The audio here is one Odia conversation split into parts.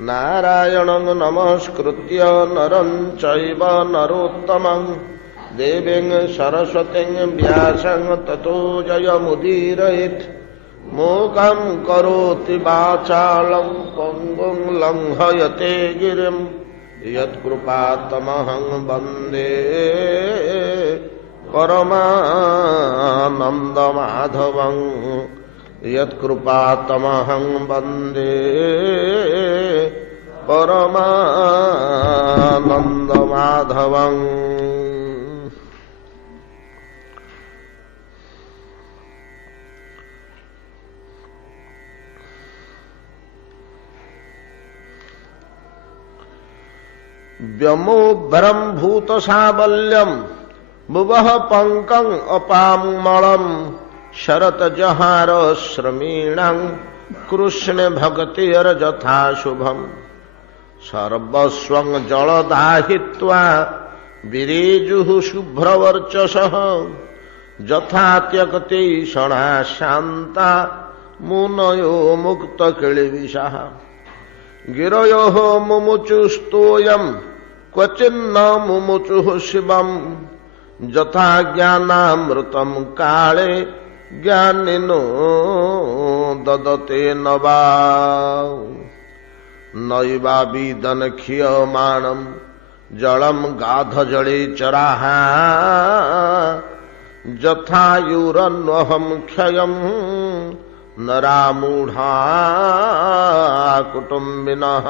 नारायणं नमस्कृत्य नरं चैव नरोत्तमं देवीं सरस्वतीं व्यासं ततो जयमुदीरयेत्। मूकं करोति वाचालं पङ्गुं लङ्घयते गिरिं यत्कृपातमहं वन्दे परमानन्दमाधवं। यत्कृपातमहं वन्दे परमानन्दमाधवं। व्योमोभ्रं भूतसावल्यं भुवः पंकं अपामलं शरतजहार श्रमीणां कृष्ण भक्तिर्यथा शुभम। सर्वस्वं जलदाहित्वा विरेजुः शुभ्रवर्चसः यथा त्यक्ते क्षणा शान्ता मुनयो मुक्तकिलबिषः। गिरयोः मुमुचुस्तोयं क्वचिन्न मुमुचुः शिवं यथा ज्ञानामृतं काले ज्ञानिनो ददते नवा। नैवाविदन् क्षीयमाणं जलं गाधजले चराः यथा युरन्वहं क्षयं नरामूढ़ा कुटुम्बिनः।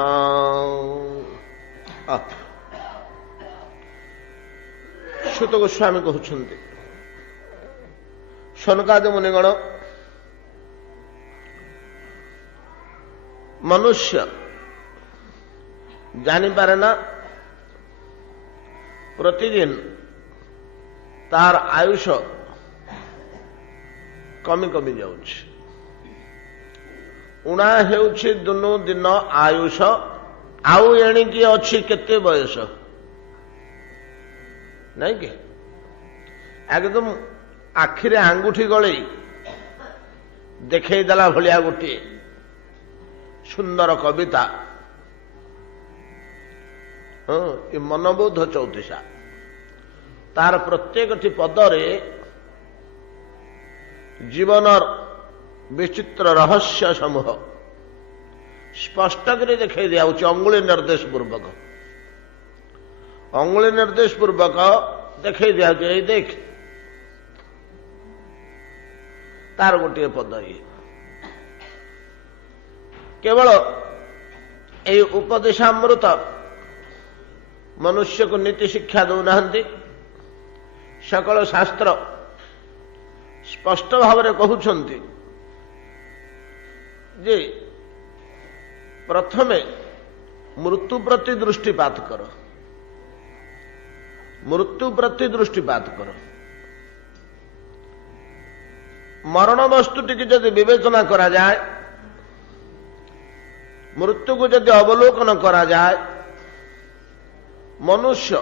श्रुत गोस्वामी कहते शनकादि मुनिगण मनुष्य जानिपारे ना प्रतिदिन तार आयुष कमी कमी जाउछि। उणा हेउछि दुनु दिन आयुष आउ एणिकी अछि केते बयस नहीं के एकदम आखिरे आंगुठी गले देखला भलिया गोटे सुंदर कविता। ये मनबोध चौतीसा तार प्रत्येक पदरे जीवनर विचित्र रहस्य समूह स्पष्ट कर देखा दिया अंगुली निर्देश पूर्वक देखा दिया देख तार गोटे पद ये केवल ये उपदेशामृत मनुष्य को नीति शिक्षा दौना सकल शास्त्र स्पष्ट भाव में कहते जे प्रथमे मृत्यु प्रति दृष्टिपात कर, मृत्यु प्रति दृष्टिपात कर। मरण वस्तु टी जदि विवेचना करा जाए, मृत्यु को जदि अवलोकन करा जाए, मनुष्य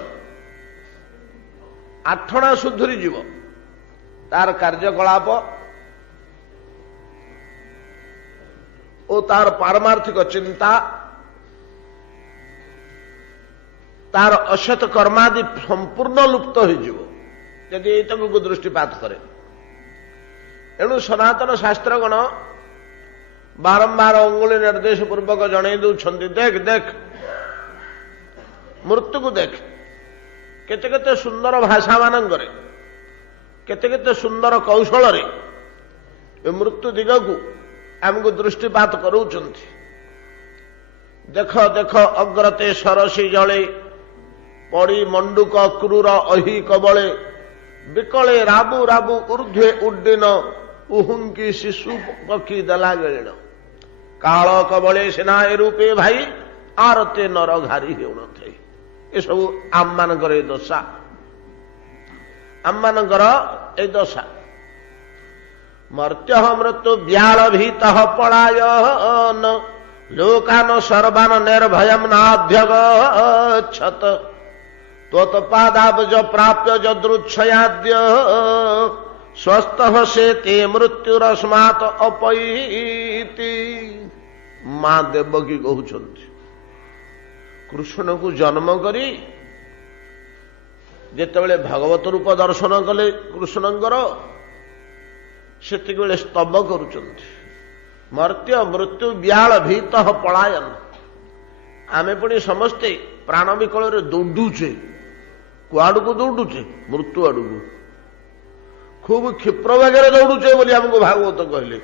आठणा सुधुरी जीव तार कार्यकलाप और तार पारमार्थिक चिंता तार असत कर्मादि संपूर्ण लुप्त हो जदि को दृष्टिपात करे। एणु सनातन शास्त्रगण बारंबार अंगुली निर्देश पूर्वक जन दौरान देख देख मृत्यु को देख केते केते सुंदर भाषा मानंगरे केते केते सुंदर कौशल रे मृत्यु दिग को आमको दृष्टिपात करूचंती। देख देख अग्रते सरसी जले पड़ी मंडुक क्रूर अहि कबले विकले राबु राबु ऊर्ध्वे उड्डीन उहुंकी शिशु पक्षी दला गेण काल कबले सेनाए रूपे भाई आरते नर घारी हेउन थे। ये सब आम मानकर दशा, आम मानकर ए दशा। मर्त्य मृत्यु व्याल भीत पलायन लोकान सर्वान निर्भयम नाभ्यगच्छत त्वत्पादाब्ज प्राप्य जदृच्छयाद्य स्वस्थ से ते मृत्युरस्मात् अपैति। मां देवकी कहउछन्ति कृष्ण को जन्म करी जेतेबेले भगवत रूप दर्शन कले कृष्णंकर सेतिके बेले स्तव करुचंती मर्त्य मृत्यु व्याल भीत पलायन आमे पुणी समस्ते प्राण विकल दौड़ुचे कुआड़ को दौड़ुचे मृत्यु आड़ को खूब क्षिप्र वेगर दौड़ुचे बोली आमको भागवत कहले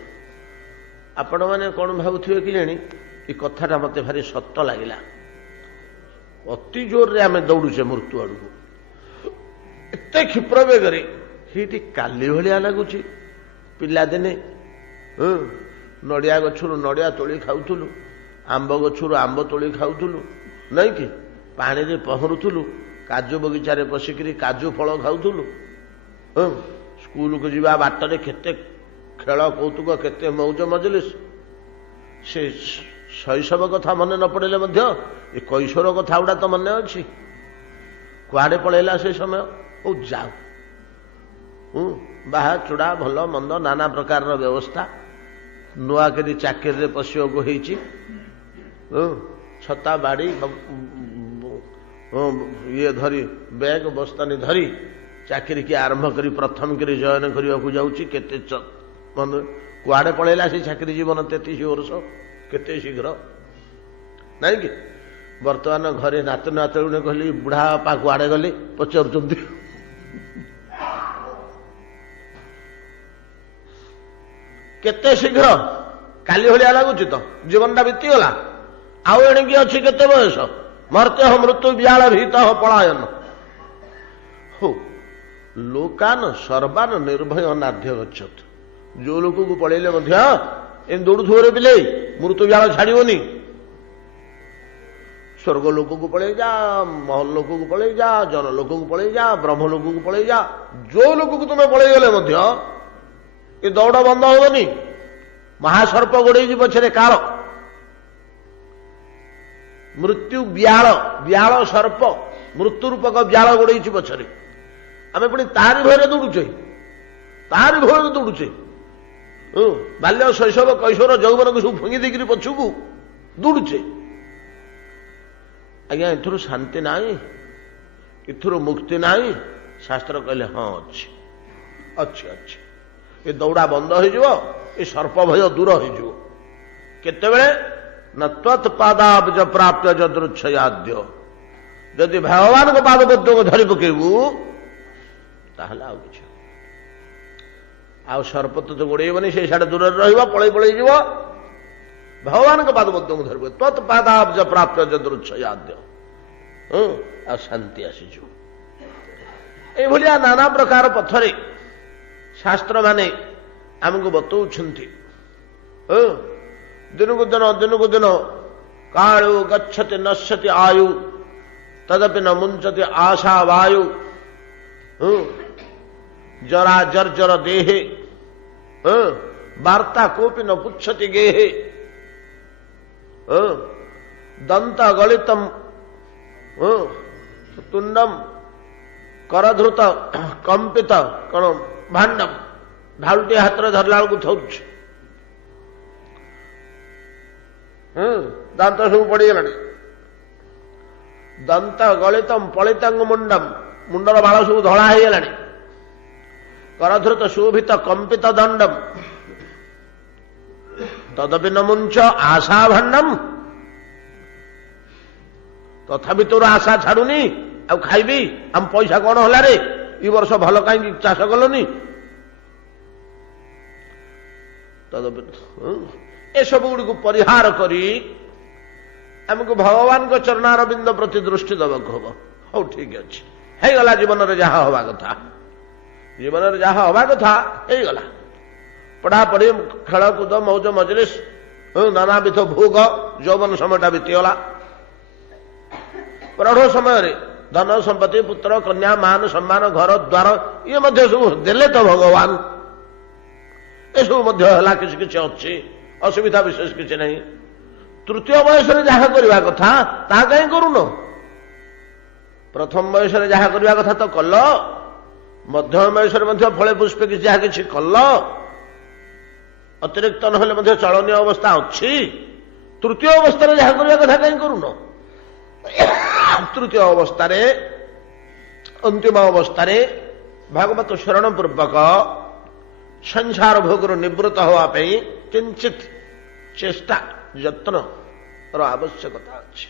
आपण मैंने कौन भावुवे कि जानी ये कथाटा मत भारी सत्य लगिला अति जोर रे आमे दौड़ुचे मृत्यु आड़ को एते क्षिप्र वेगरे ये काली भाया लगुच पिलादिने नड़िया गछरू नड़िया तोली खाऊलु आंब गछरू आंब तोली खाऊलु नहीं कि पानी रे पहरुलु काजू बगीचारे पशिकी काजू फल खाऊलु स्कूल को जीवा बाटरे केते खेल कौतुक केते मौज मजलिस से शैशव कथा मन न पड़े ये कैशोर कथा गुड़ा तो मन अच्छी कुआड़े पलैला से समय ओ जाओ बाहा चूड़ा भल मंद नाना प्रकार व्यवस्था नुआकरी चाकरी पशिया को छता बाड़ी ये धरी बैग बस्तानी धरी चाकरी की आरंभ करी प्रथम करी जॉइन करने को जाऊँगी केते कुआड़े पलैला से चाकरी जीवन 33 वर्ष केते शीघ्र नहीं कि बर्तमान घरे नात नातुणी कहली बुढ़ा बापा कुआड़े गले पचारुंट केते शीघ्र काली भाया लगुच तो जीवनटा बीतीगला आउ एणिकी अच्छी केते बयस मर्त्य मृत्यु व्याल भीत पलायन हो लोकान सर्वान निर्भय नाध्य गच्छत जो लोक को पलैले दौड़ुथुरे पिले मृत्यु व्याल छाड़ोनी स्वर्ग लोक को पलि जा महल लोक को पलि जा जन लोक को पलि जा ब्रह्म लोक को पलि जा जो लोक को तुम्हें पलि गले ये दौड़ बंद होनी महासर्प गोड़े पछरे काल मृत्यु व्याल व्याल सर्प मृत्यु रूपक व्याल गोड़े पछरे आम पुणी तारी भୟରେ दौड़ुचे तारी भୟରେ दौड़ुचे बाल्य शैशव कैशोर जौवन को सब फुंगी देकर पछुकू दौड़ुचे आज्ञा एथुर शांति नाही एथुर मुक्ति नाही शास्त्र कहले हाँ अच्छी अच्छी अच्छी ये दौड़ा बंद हो सर्प भय दूर हो केतेबेले न त्वत्पादाब्ज प्राप्त जदृच्छयाद्य जदि भगवान को पाद पद्म को धरी पकेबू ताहले आउ किछ आउ सर्प तो गोड़ेबनी से साढ़े दूर रही पलि जीव भगवान को पाद पद्म को धर त्वत्पादाब्ज प्राप्त जदृच्छयाद्य आ शांति आसीज ये नाना प्रकार पथरे शास्त्र माने आमको बतौछन्ति दिनकु दिन कालो गच्छति नश्यति आयु तदपि न मुंचति आशा वायु जरा जर्जर देहे वार्ता कोपि न पुच्छति गेहे दंत गलितम तुंडम करधृत कंपित कौन भांडम ढालुटी हाथ में धरला बेलू थोच दांत सब पड़गला दंत गलितम पलितंग मुंडम मुंडर बाल सब धला हो गला करधृत शोभित कंपित दंडम तदपि न मुंच आशा भांडम तथापि तोर आशा छाड़ुनी आ खाइबी आम पैसा कौन होला रे ई वर्ष भल कहीं चाष कलनी ए सब गुड़ी परिहार करी आमको भगवान को चरणारविंद प्रति दृष्टि दबाक हम हो ठीक अच्छे हो गला जीवन में जहाँ हवा कथा जीवन में जहाँ हवा कथा हो गला पढ़ापढ़ी खेलकूद मौज मजलिस नानाविध भोग यौवन समयटा बीतीगला प्रौढ़ समय धन संपत्ति पुत्र कन्या मान सम्मान घर द्वार ये सब देले तो भगवान ये सब किसी किसी अच्छी असुविधा विशेष किसी नहीं तृतीय बयस जहाँ करवा कथा ता कहीं करून प्रथम बयस जहाँ करवा कथा तो कल मध्यम बयस फले पुष्पे कि जहाँ किसी कल अतिरिक्त नहले चलनीय अवस्था अच्छी तृतीय अवस्था जहाँ करवा कथा कहीं करून ତୃତୀୟ ଅବସ୍ଥାରେ ଅନ୍ତିମ ଅବସ୍ଥାରେ ଭାଗବତ ଶରଣ ପୂର୍ବକ ସଂସାର ଭୋଗରୁ ନିବୃତ୍ତ ହେବା ପାଇଁ କିଞ୍ଚିତ ଚେଷ୍ଟା ଯତ୍ନର ଆବଶ୍ୟକତା ଅଛି।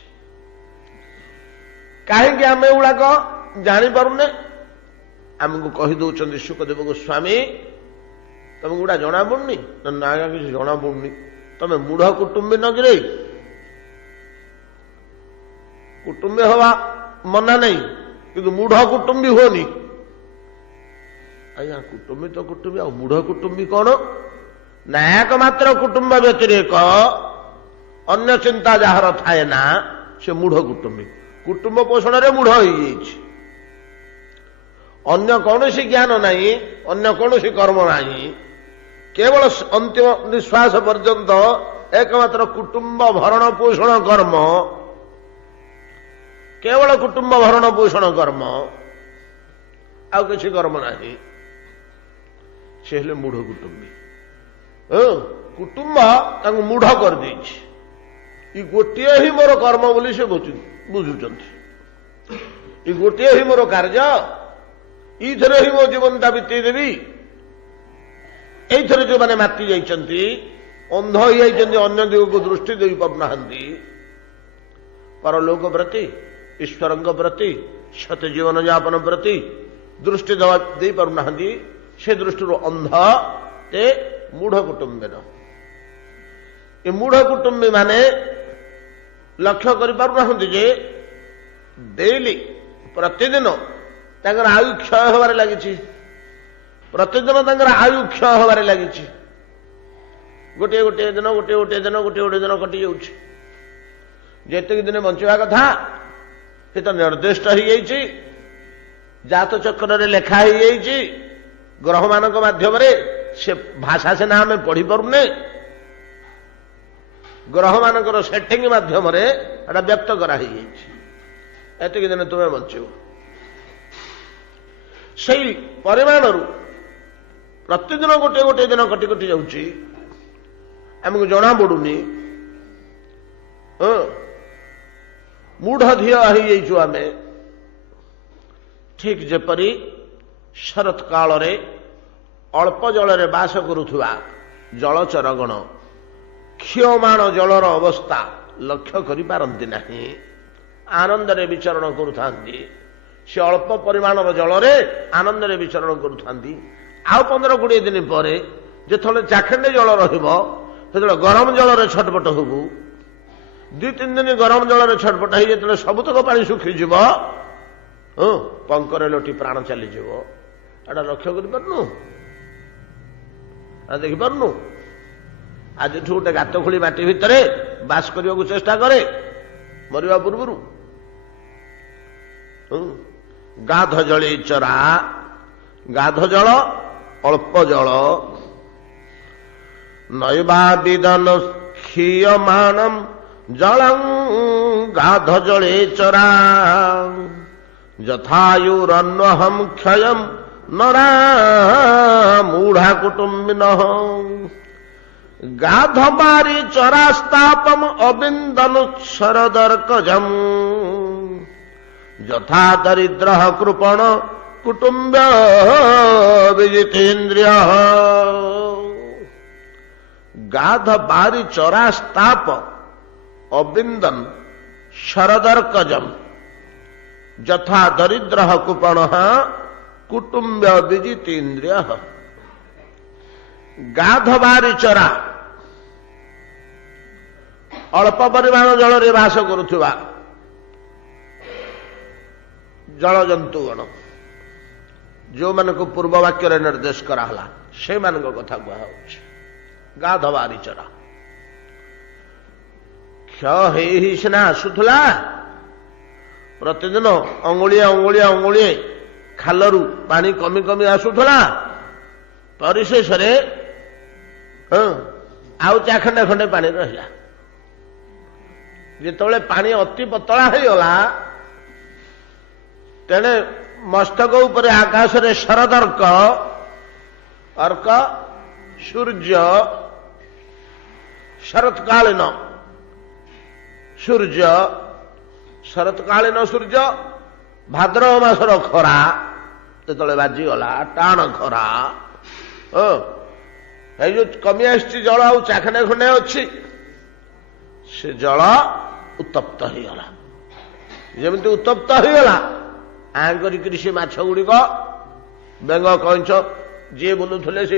କାହିଁକି ଆମେ ଏଗୁଡ଼ାକ ଜାଣିପାରୁନେ? ଆମକୁ କହିଦେଉଛନ୍ତି ସୁଖଦେବ ଗୋସ୍ୱାମୀ, ତମକୁ ଗୁଡ଼ା ଜଣାପଡୁନି? ନା ଆଜ୍ଞା କିଛି ଜଣାପଡୁନି। ତମେ ମୂଢ କୁଟୁମ୍ବୀ ନକିରେ? କୁଟୁମ୍ବୀ ହବା ମନା ନାହିଁ, କିନ୍ତୁ ମୂଢ କୁଟୁମ୍ବୀ ହୁଅନି। ଆଜ୍ଞା କୁଟୁମ୍ବୀ ତ କୁଟୁମ୍ବୀ, ଆଉ ମୂଢ କୁଟୁମ୍ବୀ କଣ? ନା ଏକମାତ୍ର କୁଟୁମ୍ବ ବ୍ୟତିରେକ ଅନ୍ୟ ଚିନ୍ତା ଯାହାର ଥାଏ ନା, ସେ ମୂଢ କୁଟୁମ୍ବୀ। କୁଟୁମ୍ବ ପୋଷଣରେ ମୂଢ ହେଇଯାଇଛି। ଅନ୍ୟ କୌଣସି ଜ୍ଞାନ ନାହିଁ, ଅନ୍ୟ କୌଣସି କର୍ମ ନାହିଁ, କେବଳ ଅନ୍ତିମ ନିଶ୍ୱାସ ପର୍ଯ୍ୟନ୍ତ ଏକମାତ୍ର କୁଟୁମ୍ବ ଭରଣ ପୋଷଣ କର୍ମ, କେବଳ କୁଟୁମ୍ବ ଭରଣ ପୋଷଣ କର୍ମ, ଆଉ କିଛି କର୍ମ ନାହିଁ। ସେ ହେଲେ ମୂଢ କୁଟୁମ୍ବୀ। କୁଟୁମ୍ବ ତାଙ୍କୁ ମୂଢ କରିଦେଇଛି। ଇ ଗୋଟିଏ ହିଁ ମୋର କର୍ମ ବୋଲି ସେ ବୁଝୁଛନ୍ତି। ଇ ଗୋଟିଏ ହିଁ ମୋର କାର୍ଯ୍ୟ, ଏଇଥିରେ ହିଁ ମୋ ଜୀବନଟା ବିତେଇ ଦେବି। ଏଇଥିରେ ଯୋଉମାନେ ମାତି ଯାଇଛନ୍ତି, ଅନ୍ଧ ହେଇଯାଇଛନ୍ତି, ଅନ୍ୟ ଦିଗକୁ ଦୃଷ୍ଟି ଦେଇପାରୁନାହାନ୍ତି, ପରଲୋକ ପ୍ରତି, ଈଶ୍ୱରଙ୍କ ପ୍ରତି, ସତ୍ୟ ଜୀବନ ଯାପନ ପ୍ରତି ଦୃଷ୍ଟି ଦେଇପାରୁନାହାନ୍ତି, ସେ ଦୃଷ୍ଟିରୁ ଅନ୍ଧ, ତେ ମୂଢ କୁଟୁମ୍ବୀର। ଏ ମୂଢ କୁଟୁମ୍ବୀ ମାନେ ଲକ୍ଷ୍ୟ କରିପାରୁନାହାନ୍ତି ଯେ ଡେଲି ପ୍ରତିଦିନ ତାଙ୍କର ଆୟୁ କ୍ଷୟ ହେବାରେ ଲାଗିଛି। ପ୍ରତିଦିନ ତାଙ୍କର ଆୟୁ କ୍ଷୟ ହେବାରେ ଲାଗିଛି। ଗୋଟିଏ ଗୋଟିଏ ଦିନ ଗୋଟିଏ ଗୋଟିଏ ଦିନ ଗୋଟିଏ ଗୋଟିଏ ଦିନ କଟି ଯାଉଛି। ଯେତିକି ଦିନ ବଞ୍ଚିବା କଥା ସେ ତ ନିର୍ଦ୍ଦିଷ୍ଟ ହେଇଯାଇଛି, ଜାତ ଚକ୍ରରେ ଲେଖା ହେଇଯାଇଛି, ଗ୍ରହମାନଙ୍କ ମାଧ୍ୟମରେ। ସେ ଭାଷା ସିନା ଆମେ ପଢିପାରୁନେ, ଗ୍ରହମାନଙ୍କର ସେଟିଂ ମାଧ୍ୟମରେ ଏଟା ବ୍ୟକ୍ତ କରାହେଇଯାଇଛି। ଏତିକି ଦିନ ତୁମେ ବଞ୍ଚିବ। ସେଇ ପରିମାଣରୁ ପ୍ରତିଦିନ ଗୋଟିଏ ଗୋଟିଏ ଦିନ କଟି କଟି ଯାଉଛି, ଆମକୁ ଜଣା ପଡୁନି। ମୂଢ ଧିଅ ହେଇଯାଇଛୁ ଆମେ। ଠିକ୍ ଯେପରି ଶରତ କାଳରେ ଅଳ୍ପ ଜଳରେ ବାସ କରୁଥିବା ଜଳଚରଗଣ କ୍ଷୀୟମାଣ ଜଳର ଅବସ୍ଥା ଲକ୍ଷ୍ୟ କରିପାରନ୍ତି ନାହିଁ, ଆନନ୍ଦରେ ବିଚରଣ କରୁଥାନ୍ତି। ସେ ଅଳ୍ପ ପରିମାଣର ଜଳରେ ଆନନ୍ଦରେ ବିଚରଣ କରୁଥାନ୍ତି। ଆଉ 15-20 ଦିନ ପରେ ଯେତେବେଳେ ଚାଖେଣ୍ଡେ ଜଳ ରହିବ, ସେତେବେଳେ ଗରମ ଜଳରେ ଛଟପଟ ହବୁ। 2-3 ଦିନ ଗରମ ଜଳରେ ଛଟପଟ ହେଇ ଯେତେବେଳେ ସବୁତକ ପାଣି ଶୁଖିଯିବ, ପଙ୍କରେ ଲୋଟି ପ୍ରାଣ ଚାଲିଯିବ। ଏଟା ଲକ୍ଷ୍ୟ କରିପାରୁନୁ? ଦେଖିପାରୁନୁ? ଆଜିଠୁ ଗୋଟେ ଗାତ ଖୋଳି ମାଟି ଭିତରେ ବାସ କରିବାକୁ ଚେଷ୍ଟା କରେ ମରିବା ପୂର୍ବରୁ। ଗାଧ ଜଳୀ ଚରା, ଗାଧ ଜଳ ଅଳ୍ପ ଜଳ, ନୈବା ବିଦନ କ୍ଷୀୟମାଣମ ଜଳଂ ଗାଧ ଜଳେ ଚରା, ଯଥାୟୁରନ୍ୱହଂ କ୍ଷୟଂ ନରା ମୂଢା କୁଟୁମ୍ବିନଃ, ଗାଧ ବାରି ଚରାସ୍ତାପମ ଅବିନ୍ଦନୁଚ୍ଛରଦର୍କଜମ୍, ଯଥା ଦରିଦ୍ର କୃପଣ କୁଟୁମ୍ବ ବିଜିତେନ୍ଦ୍ରିୟ। ଗାଧ ବାରି ଚରାସ୍ତାପ ଅବିନ୍ଦନ ଶରଦର୍କଜମ୍, ଯଥା ଦରିଦ୍ର କୃପଣ କୁଟୁମ୍ବ ବିଜିତେନ୍ଦ୍ରିୟ। ଗାଧ ବାରି ଚରା, ଅଳ୍ପ ପରିମାଣ ଜଳରେ ବାସ କରୁଥିବା ଜଳଜନ୍ତୁଗଣ, ଯେଉଁମାନଙ୍କୁ ପୂର୍ବ ବାକ୍ୟରେ ନିର୍ଦ୍ଦେଶ କରାହେଲା, ସେମାନଙ୍କ କଥା କୁହାଯାଉଛି। ଗାଧ ବାରି ଚରା କ୍ଷୟ ହେଇ ସିନା ଆସୁଥିଲା, ପ୍ରତିଦିନ ଅଙ୍ଗୁଳିଏ ଅଙ୍ଗୁଳିଏ ଅଙ୍ଗୁଳିଏ ଖାଲରୁ ପାଣି କମି କମି ଆସୁଥିଲା। ପରିଶେଷରେ ଆଉ ଚାଖଣ୍ଡେ ଖଣ୍ଡେ ପାଣି ରହିଲା। ଯେତେବେଳେ ପାଣି ଅତି ପତଳା ହେଇଗଲା, ତେଣେ ମସ୍ତକ ଉପରେ ଆକାଶରେ ଶରଦର୍କ, ଅର୍କ ସୂର୍ଯ୍ୟ, ଶରତକାଳୀନ ସୂର୍ଯ୍ୟ ଶରତକାଳୀନ ସୂର୍ଯ୍ୟ ଭାଦ୍ରବ ମାସର ଖରା ଯେତେବେଳେ ବାଜିଗଲା, ଟାଣ ଖରା, ଏଇ ଯୋଉ କମି ଆସିଛି ଜଳ ଆଉ ଚାଖଣ୍ଡେ ଖଣ୍ଡେ ଅଛି, ସେ ଜଳ ଉତ୍ତପ୍ତ ହେଇଗଲା। ଯେମିତି ଉତ୍ତପ୍ତ ହେଇଗଲା, ଆଁ କରିକିରି ସେ ମାଛ ଗୁଡ଼ିକ ବେଙ୍ଗ କଇଁଛ ଯିଏ ବୁଲୁଥିଲେ ସେ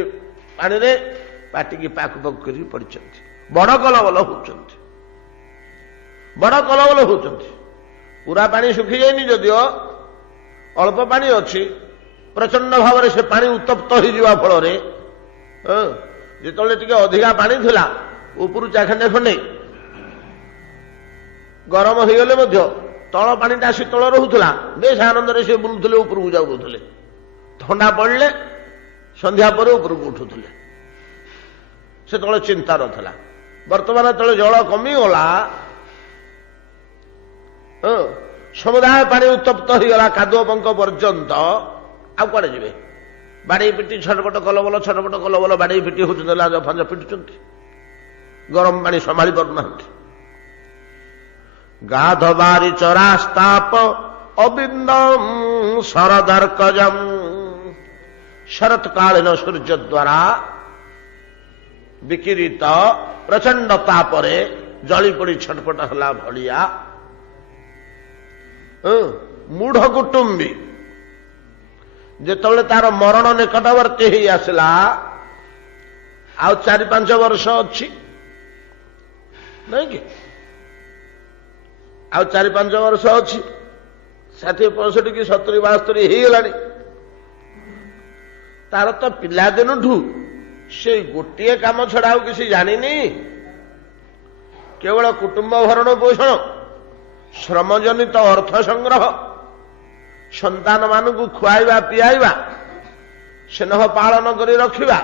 ପାଣିରେ ପାଟିକି ପାକୁ ପାକୁ କରି ପଡ଼ିଛନ୍ତି, ବଡ଼ କଲବଲ ହଉଛନ୍ତି, ବଡ଼ କଲବଲ ହଉଛନ୍ତି। ପୁରା ପାଣି ଶୁଖିଯାଇନି ଯଦିଓ ଅଳ୍ପ ପାଣି ଅଛି, ପ୍ରଚଣ୍ଡ ଭାବରେ ସେ ପାଣି ଉତ୍ତପ୍ତ ହେଇଯିବା ଫଳରେ ଯେତେବେଳେ ଟିକେ ଅଧିକା ପାଣି ଥିଲା, ଉପରୁ ଚାଖଣ୍ଡେ ଖଣ୍ଡେ ଗରମ ହେଇଗଲେ ମଧ୍ୟ ତଳ ପାଣିଟା ଶୀତଳ ରହୁଥିଲା, ବେଶ ଆନନ୍ଦରେ ସେ ବୁଲୁଥିଲେ, ଉପରକୁ ଯାଉଥିଲେ। ଥଣ୍ଡା ପଡ଼ିଲେ ସନ୍ଧ୍ୟା ପରେ ଉପରକୁ ଉଠୁଥିଲେ, ସେତେବେଳେ ଚିନ୍ତା ନଥିଲା। ବର୍ତ୍ତମାନ ଯେତେବେଳେ ଜଳ କମିଗଲା, ସମୁଦାୟ ପାଣି ଉତ୍ତପ୍ତ ହେଇଗଲା କାଦୁଅ ପଙ୍କ ପର୍ଯ୍ୟନ୍ତ, ଆଉ କୁଆଡ଼େ ଯିବେ? ବାଡ଼େଇ ପିଟି ଛଟପଟ କଲବଲ, ଛଟପଟ କଲବଲ ବାଡ଼େଇ ପିଟି ହଉଛନ୍ତି, ଲାଞ୍ଜ ଫାଞ୍ଜ ପିଟୁଛନ୍ତି, ଗରମ ପାଣି ସମ୍ଭାଳି ପାରୁନାହାନ୍ତି। ଗାଧବାରି ଚରାସ୍ତାପ ଅବିନ୍ଦମ ଶରଦର୍କଜମ, ଶରତକାଳୀନ ସୂର୍ଯ୍ୟ ଦ୍ୱାରା ବିକିରିତ ପ୍ରଚଣ୍ଡ ତାପରେ ଜଳି ପଡ଼ି ଛଟପଟ ହେଲା ଭଳିଆ ମୂଢ଼ କୁଟୁମ୍ବୀ ଯେତେବେଳେ ତାର ମରଣ ନିକଟବର୍ତ୍ତୀ ହେଇ ଆସିଲା, ଆଉ 4-5 ବର୍ଷ ଅଛି ନାଇଁ କି, ଆଉ 4-5 ବର୍ଷ ଅଛି, 60-65 କି 70-72 ହେଇଗଲାଣି। ତାର ତ ପିଲାଦିନଠୁ ସେଇ ଗୋଟିଏ କାମ ଛଡା ଆଉ କିଛି ଜାଣିନି, କେବଳ କୁଟୁମ୍ବ ଭରଣ ପୋଷଣ, ଶ୍ରମଜନିତ ଅର୍ଥ ସଂଗ୍ରହ, ସନ୍ତାନ ମାନଙ୍କୁ ଖୁଆଇବା ପିଆଇବା, ସ୍ନେହ ପାଳନ କରି ରଖିବା,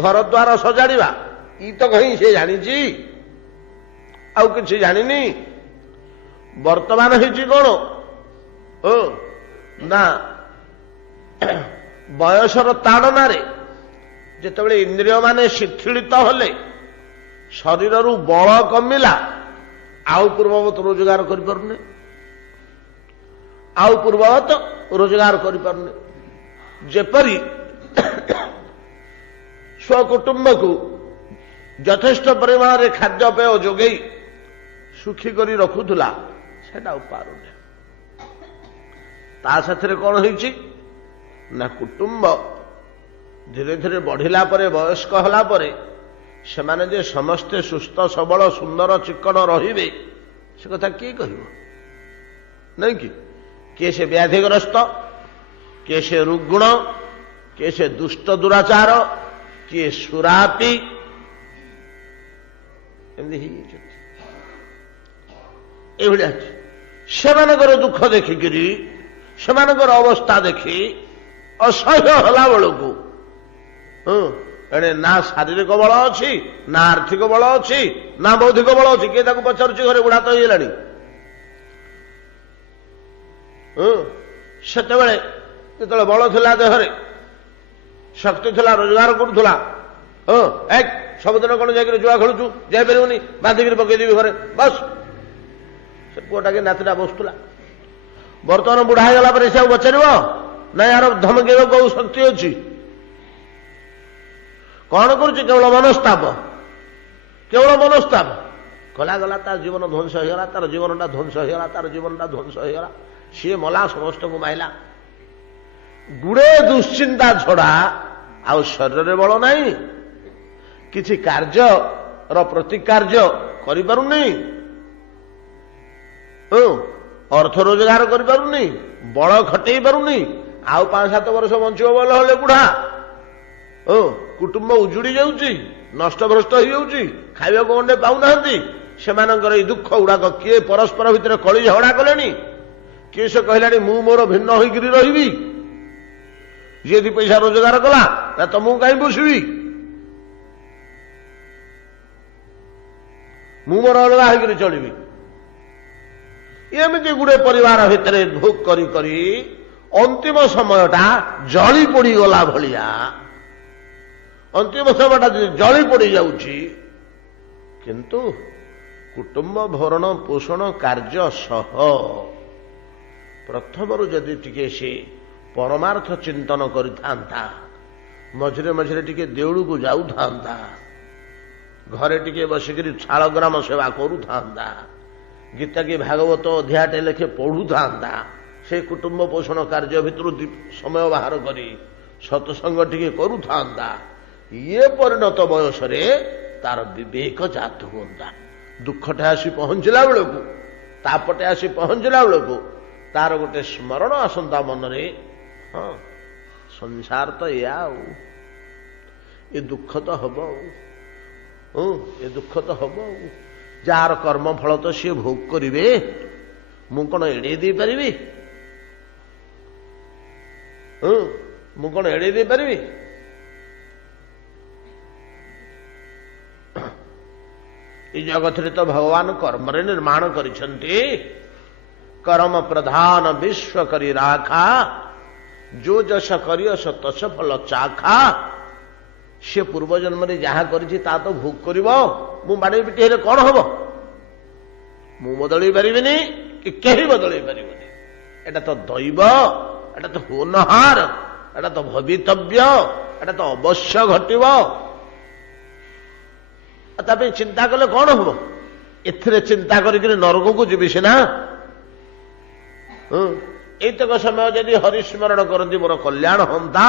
ଘର ଦ୍ୱାର ସଜାଡ଼ିବା, ଇତକ ହିଁ ସେ ଜାଣିଛି, ଆଉ କିଛି ଜାଣିନି। ବର୍ତ୍ତମାନ ହେଇଛି କଣ ନା, ବୟସର ତାଡ଼ନାରେ ଯେତେବେଳେ ଇନ୍ଦ୍ରିୟମାନେ ଶିଥିଳିତ ହେଲେ, ଶରୀରରୁ ବଳ କମିଲା, ଆଉ ପୂର୍ବବତ ରୋଜଗାର କରିପାରୁନି, ଆଉ ପୂର୍ବବତ ରୋଜଗାର କରିପାରୁନି। ଯେପରି ସ୍ୱକୁଟୁମ୍ବକୁ ଯଥେଷ୍ଟ ପରିମାଣରେ ଖାଦ୍ୟପେୟ ଯୋଗେଇ ସୁଖୀ କରି ରଖୁଥିଲା, ସେଟା ଆଉ ପାରୁନି। ତା ସାଥିରେ କଣ ହେଇଛି ନା, କୁଟୁମ୍ବ ଧୀରେ ଧୀରେ ବଢିଲା ପରେ, ବୟସ୍କ ହେଲା ପରେ, ସେମାନେ ଯେ ସମସ୍ତେ ସୁସ୍ଥ ସବଳ ସୁନ୍ଦର ଚିକ୍କଣ ରହିବେ, ସେ କଥା କିଏ କହିବ? ନାଇଁ କି? କିଏ ସେ ବ୍ୟାଧିଗ୍ରସ୍ତ, କିଏ ସେ ରୁଗ୍ଣ, କିଏ ସେ ଦୁଷ୍ଟ ଦୁରାଚାର, କିଏ ସୁରାପି, ଏମିତି ହେଇଯାଇଛନ୍ତି। ଏଇଭଳିଆ ସେମାନଙ୍କର ଦୁଃଖ ଦେଖିକିରି, ସେମାନଙ୍କର ଅବସ୍ଥା ଦେଖି ଅସହ୍ୟ ହେଲା ବେଳକୁ ଏଣେ ନା ଶାରୀରିକ ବଳ ଅଛି, ନା ଆର୍ଥିକ ବଳ ଅଛି, ନା ବୌଦ୍ଧିକ ବଳ ଅଛି। କିଏ ତାକୁ ପଚାରୁଛି? ଘରେ ବୁଢା ତ ହେଇଗଲାଣି। ସେତେବେଳେ ଯେତେବେଳେ ବଳ ଥିଲା ଦେହରେ, ଶକ୍ତି ଥିଲା, ରୋଜଗାର କରୁଥିଲା, ସବୁଦିନ କଣ ଯାଇକରି ଜୁଆ ଖେଳୁଛୁ, ଯାଇପାରିବୁନି, ବାନ୍ଧିକିରି ପକେଇଦେବି ଘରେ, ବସ୍। ସେ ପୁଅଟାକେ ନାତିଟା ବସୁଥିଲା। ବର୍ତ୍ତମାନ ବୁଢା ହେଇଗଲା ପରେ ସେ ଆଉ ପଚାରିବ? ନାଇଁ, ଆର ଧମକେଇବାକୁ ଆଉ ଶକ୍ତି ଅଛି? କଣ କରୁଛି? କେବଳ ମନସ୍ତାପ, କେବଳ ମନସ୍ତାପ। ଗଲା ଗଲା, ତାର ଜୀବନ ଧ୍ୱଂସ ହେଇଗଲା, ତାର ଜୀବନଟା ଧ୍ୱଂସ ହେଇଗଲା, ତାର ଜୀବନଟା ଧ୍ୱଂସ ହେଇଗଲା। ସିଏ ମଲା, ସମସ୍ତଙ୍କୁ ମାଇଲା। ଗୁଡେ ଦୁଶ୍ଚିନ୍ତା ଛଡା ଆଉ ଶରୀରରେ ବଳ ନାହିଁ, କିଛି କାର୍ଯ୍ୟର ପ୍ରତିକାର୍ଯ୍ୟ କରିପାରୁନି, ଅର୍ଥ ରୋଜଗାର କରିପାରୁନି, ବଳ ଖଟେଇ ପାରୁନି। ଆଉ 5-7 ବର୍ଷ ବଞ୍ଚିବ ଭଲ ହେଲେ ବୁଢା, କୁଟୁମ୍ବ ଉଜୁଡି ଯାଉଛି, ନଷ୍ଟଭ୍ରଷ୍ଟ ହେଇଯାଉଛି, ଖାଇବାକୁ ଗଣ୍ଡେ ପାଉନାହାନ୍ତି। ସେମାନଙ୍କର ଏଇ ଦୁଃଖ ଗୁଡାକ କିଏ ପରସ୍ପର ଭିତରେ କଳି ଝଗଡା କଲେଣି, କିଏ ସେ କହିଲାଣି ମୁଁ ମୋର ଭିନ୍ନ ହୋଇକିରି ରହିବି, ଯିଏ 2 ପଇସା ରୋଜଗାର କଲା ନା ତ ମୁଁ କାହିଁ ବସିବି, ମୁଁ ମୋର ଅଲଗା ହେଇକିରି ଚଳିବି। ଏମିତି ଗୁଡେ ପରିବାର ଭିତରେ ଭୋଗ କରି କରି ଅନ୍ତିମ ସମୟଟା ଜଳି ପୋଡିଗଲା ଭଳିଆ, ଅନ୍ତିମ ସମୟଟା ଜଳି ପୋଡି ଯାଉଛି। କିନ୍ତୁ कुटुंब भरण पोषण कार्य सह प्रथमरु जदि टिके से परमार्थ चिंतन करिथांता मझिरे मझिरे टिके देउळु को जाऊ थांता घरे टिके बसिकरी छालग्राम सेवा करू थांता गीता की भागवत अध्यायटे लेखे पढ़ू थांता से कुटुंब पोषण कार्य भितर समय बाहर करी सत्संग टिके करू थांता ये परिणत बयस रे तार विवेक जात होता दुखटे आसी पहुंचला बेलू तापटे आसी पहुंचला बेलू तार गोटे स्मरण आसंता मनरे हाँ संसार तो या ये दुख तो हम ये दुख तो हम जार कर्म फल तो सी भोग करेंगे मु कौन एड़े दे पारि मु कौन एड़े दे पारि जगत तो भगवान कर्म निर्माण करिछन्ति कर्म प्रधान विश्व करी राखा जो जस करिय स तस फल चाखा से पूर्व जन्म रे जहा करिछि ता तो भोग करिवो मु बाडे पिटी हेले कोन हबो मु बदलई परिबिनी कि केही बदलई परिबिनी एटा तो दैव एटा तो होनहार एटा तो भवितव्य एटा तो अवश्य घटिवो तापे चिंता कले कौन हम एथिरे चिंता करिक नरक को जीवी सीना एतक समय जदि हरिस्मरण करती मोर कल्याण हमता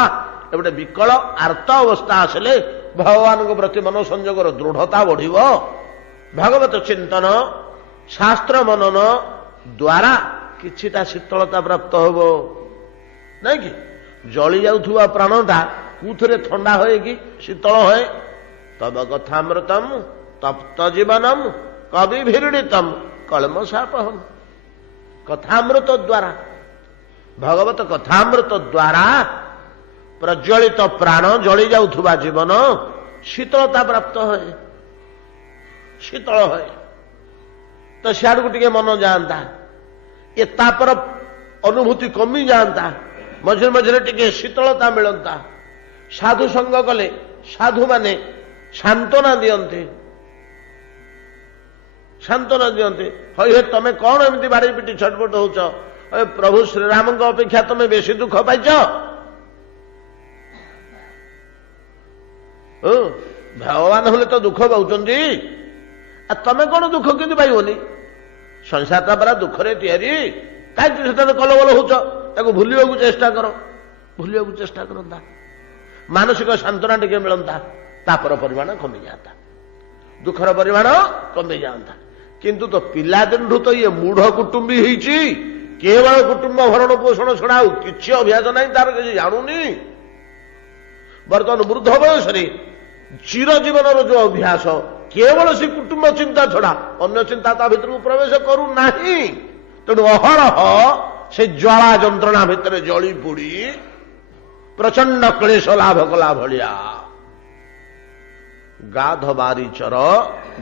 गोटे विकल आर्त अवस्था आसले भगवान को प्रति मन संजोग दृढ़ता बढ़ भगवत चिंतन शास्त्र मनन द्वारा किछिटा शीतलता प्राप्त हम नहीं कि जली जाउथुवा प्राणटा कुथरे ठंडा होए कि शीतल होए तब कथामृतम तप्त जीवनम कवि भीड़ितम कलमशापहम कथामृत द्वारा भगवत कथामृत द्वारा प्रज्वलित प्राण जली जाउथुवा जीवन शीतलता प्राप्त है शीतल है तो सियाड़ को टिके मन जाता ये तापर अनुभूति कमी जाता मझे मझे टिके शीतलता मिलता साधु संग कले साधु माने सांत्वना दियंते हे तमें कौन एमती बाड़ी पिटी छटपट होच प्रभु श्रीराम अपेक्षा तुम्हें बेसी दुख पाइच भगवान होले तो दुख पाउचंदी तमें कौन दुख किंतु पाइबनी संसारटा परा दुखरे तैयारी कहीं कल बल होच भूलिया चेष्टा कर भूलिया चेष्टा करता मानसिक सांत्वना टिके मिलता तापर परिमाण कमी जाता दुखर परिमाण कमी जाता किंतु तो पिलादिन तो ये मूढ़ कुटुंबी होईची केवल कुटुंब भरण पोषण छड़ा किसी अभ्यास नहीं तार किसी जानूनी बर्तमान वृद्ध बयस चिर जीवन जो अभ्यास केवल से कुटुंब चिंता छड़ा अन्य चिंता ता भीतर प्रवेश करू नहीं तेणु अहरह से ज्वाला जंत्रणा भितर जली पोड़ी प्रचंड क्लेश लाभ कला भलिया गाध बारीचर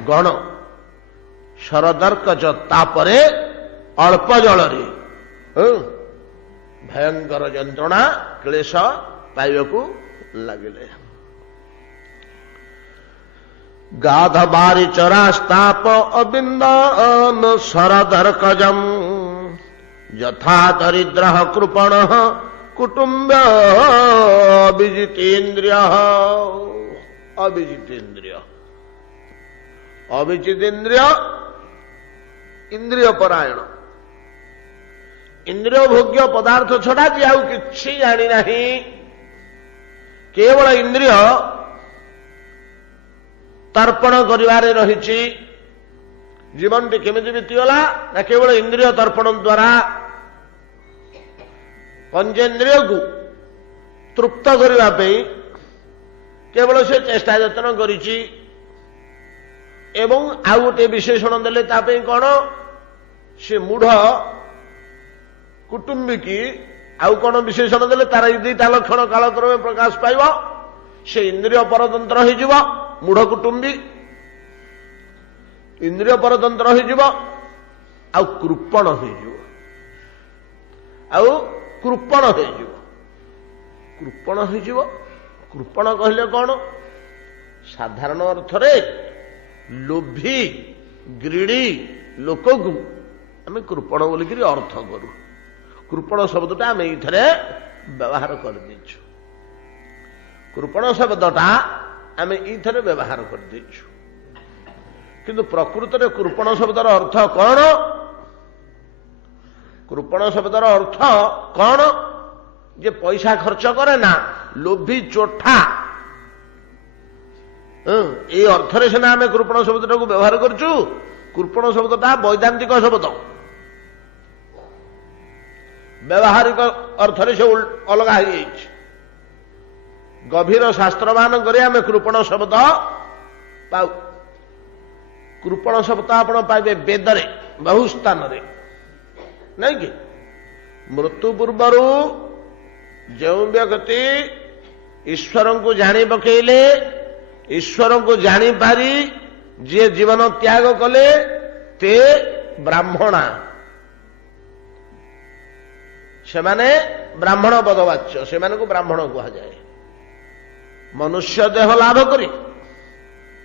गण शरदर्कच तापरे अल्प जल भयंकर जंत्रणा क्लेश पाइबा लगिले गाध बारीचरास्ताप अबिंदन शरदर्कजम यथा दरिद्र कृपण कुटुंब विजितेन्द्रिय अविजितेन्द्रिय अविजितेन्द्रिय इंद्रिय परायण इंद्रिय भोग्य पदार्थ छड़ा जी आउ किछि जानी नहीं केवल इंद्रिय तर्पण करिवारे रहिछि जीवन टी केमिति बीतीगला ना केवल इंद्रिय तर्पण द्वारा पंचेन्द्रिय को तृप्त करने केवल से चेष्टा यत्न करिछि एवं आउ गोटे विशेषण देले तापे कौन से मूढ़ कुटुंबी की आउ कौन विशेषण देले तार दुईटा लक्षण कालक्रमे प्रकाश पाइब से इंद्रिय परतंत्र हो मूढ़ कुटुंबी इंद्रिय परतंत्र हो आउ कृपण हो कृपण हो कृपण हो कृपण कहले कौन साधारण अर्थ रे लोभी ଗ୍ରୀଡି ଲୋକକୁ ଆମେ କୃପଣ ବୋଲିକିରି ଅର୍ଥ କରୁ। କୃପଣ ଶବ୍ଦଟା ଆମେ ଏଇଥିରେ ବ୍ୟବହାର କରିଦେଇଛୁ। କୃପଣ ଶବ୍ଦଟା ଆମେ ଏଇଥିରେ ବ୍ୟବହାର କରିଦେଇଛୁ। କିନ୍ତୁ ପ୍ରକୃତରେ କୃପଣ ଶବ୍ଦର ଅର୍ଥ କଣ? କୃପଣ ଶବ୍ଦର ଅର୍ଥ କଣ? ଯେ ପଇସା ଖର୍ଚ୍ଚ କରେ ନା, ଲୋଭୀ ଚୋଠା। ଏଇ ଅର୍ଥରେ ସିନା ଆମେ କୃପଣ ଶବ୍ଦଟାକୁ ବ୍ୟବହାର କରୁଛୁ। କୃପଣ ଶବ୍ଦଟା ବୈଦାନ୍ତିକ ଶବ୍ଦ, ବ୍ୟବହାରିକ ଅର୍ଥରେ ସେ ଅଲଗା ହେଇଯାଇଛି। ଗଭୀର ଶାସ୍ତ୍ରମାନଙ୍କରେ ଆମେ କୃପଣ ଶବ୍ଦ ପାଉ। କୃପଣ ଶବ୍ଦ ଆପଣ ପାଇବେ ବେଦରେ ବହୁ ସ୍ଥାନରେ, ନାଇଁ କି? ମୃତ୍ୟୁ ପୂର୍ବରୁ ଯେଉଁ ବ୍ୟକ୍ତି ଈଶ୍ୱରଙ୍କୁ ଜାଣି ପକେଇଲେ, ଈଶ୍ୱରଙ୍କୁ ଜାଣିପାରି ଯିଏ ଜୀବନ ତ୍ୟାଗ କଲେ, તે ବ୍ରାହ୍ମଣା, ସେମାନେ ବ୍ରାହ୍ମଣ ପଦବାଚ୍ୟ, ସେମାନଙ୍କୁ ବ୍ରାହ୍ମଣ କୁହାଯାଏ। ମନୁଷ୍ୟ ଦେହ ଲାଭ କରି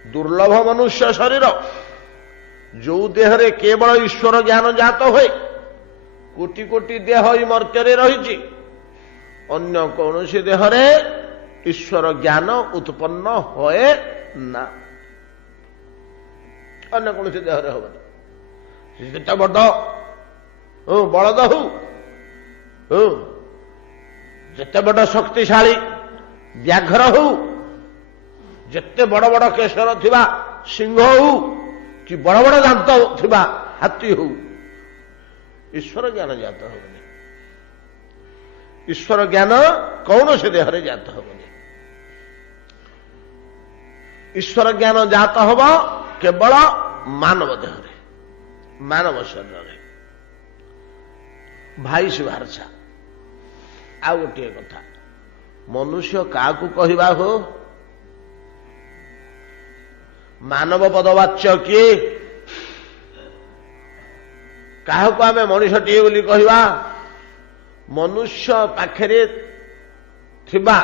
ଦୁର୍ଲଭ ମନୁଷ୍ୟ ଶରୀର, ଯୋଉ ଦେହରେ କେବଳ ଈଶ୍ୱର ଜ୍ଞାନ ଜାତ ହୁଏ, କୋଟି କୋଟି ଦେହ ଏଇ ମର୍ତ୍ତ୍ୟରେ ରହିଛି, ଅନ୍ୟ କୌଣସି ଦେହରେ ଈଶ୍ୱର ଜ୍ଞାନ ଉତ୍ପନ୍ନ ହୁଏ ନା। ଅନ୍ୟ କୌଣସି ଦେହରେ ହବନି। ଯେତେ ବଡ ବଳଦ ହଉ, ଯେତେ ବଡ ଶକ୍ତିଶାଳୀ ବ୍ୟାଘ୍ର ହଉ, ଯେତେ ବଡ ବଡ କେଶର ଥିବା ସିଂହ ହଉ, କି ବଡ ବଡ ଦାନ୍ତ ଥିବା ହାତୀ ହଉ, ଈଶ୍ୱର ଜ୍ଞାନ ଜାତ ହବନି। ଈଶ୍ୱର ଜ୍ଞାନ କୌଣସି ଦେହରେ ଜାତ ହବନି। ଈଶ୍ୱର ଜ୍ଞାନ ଜାତ ହବ କେବଳ ମାନବ ଦେହରେ, ମାନବ ଶରୀରରେ। ଭାଇସ ଭାର୍ସା। ଆଉ ଗୋଟିଏ କଥା, ମନୁଷ୍ୟ କାହାକୁ କହିବା ହୋ? ମାନବ ପଦବାଚ୍ୟ କିଏ? କାହାକୁ ଆମେ ମଣିଷଟିଏ ବୋଲି କହିବା? ମନୁଷ୍ୟ ପାଖରେ ଥିବା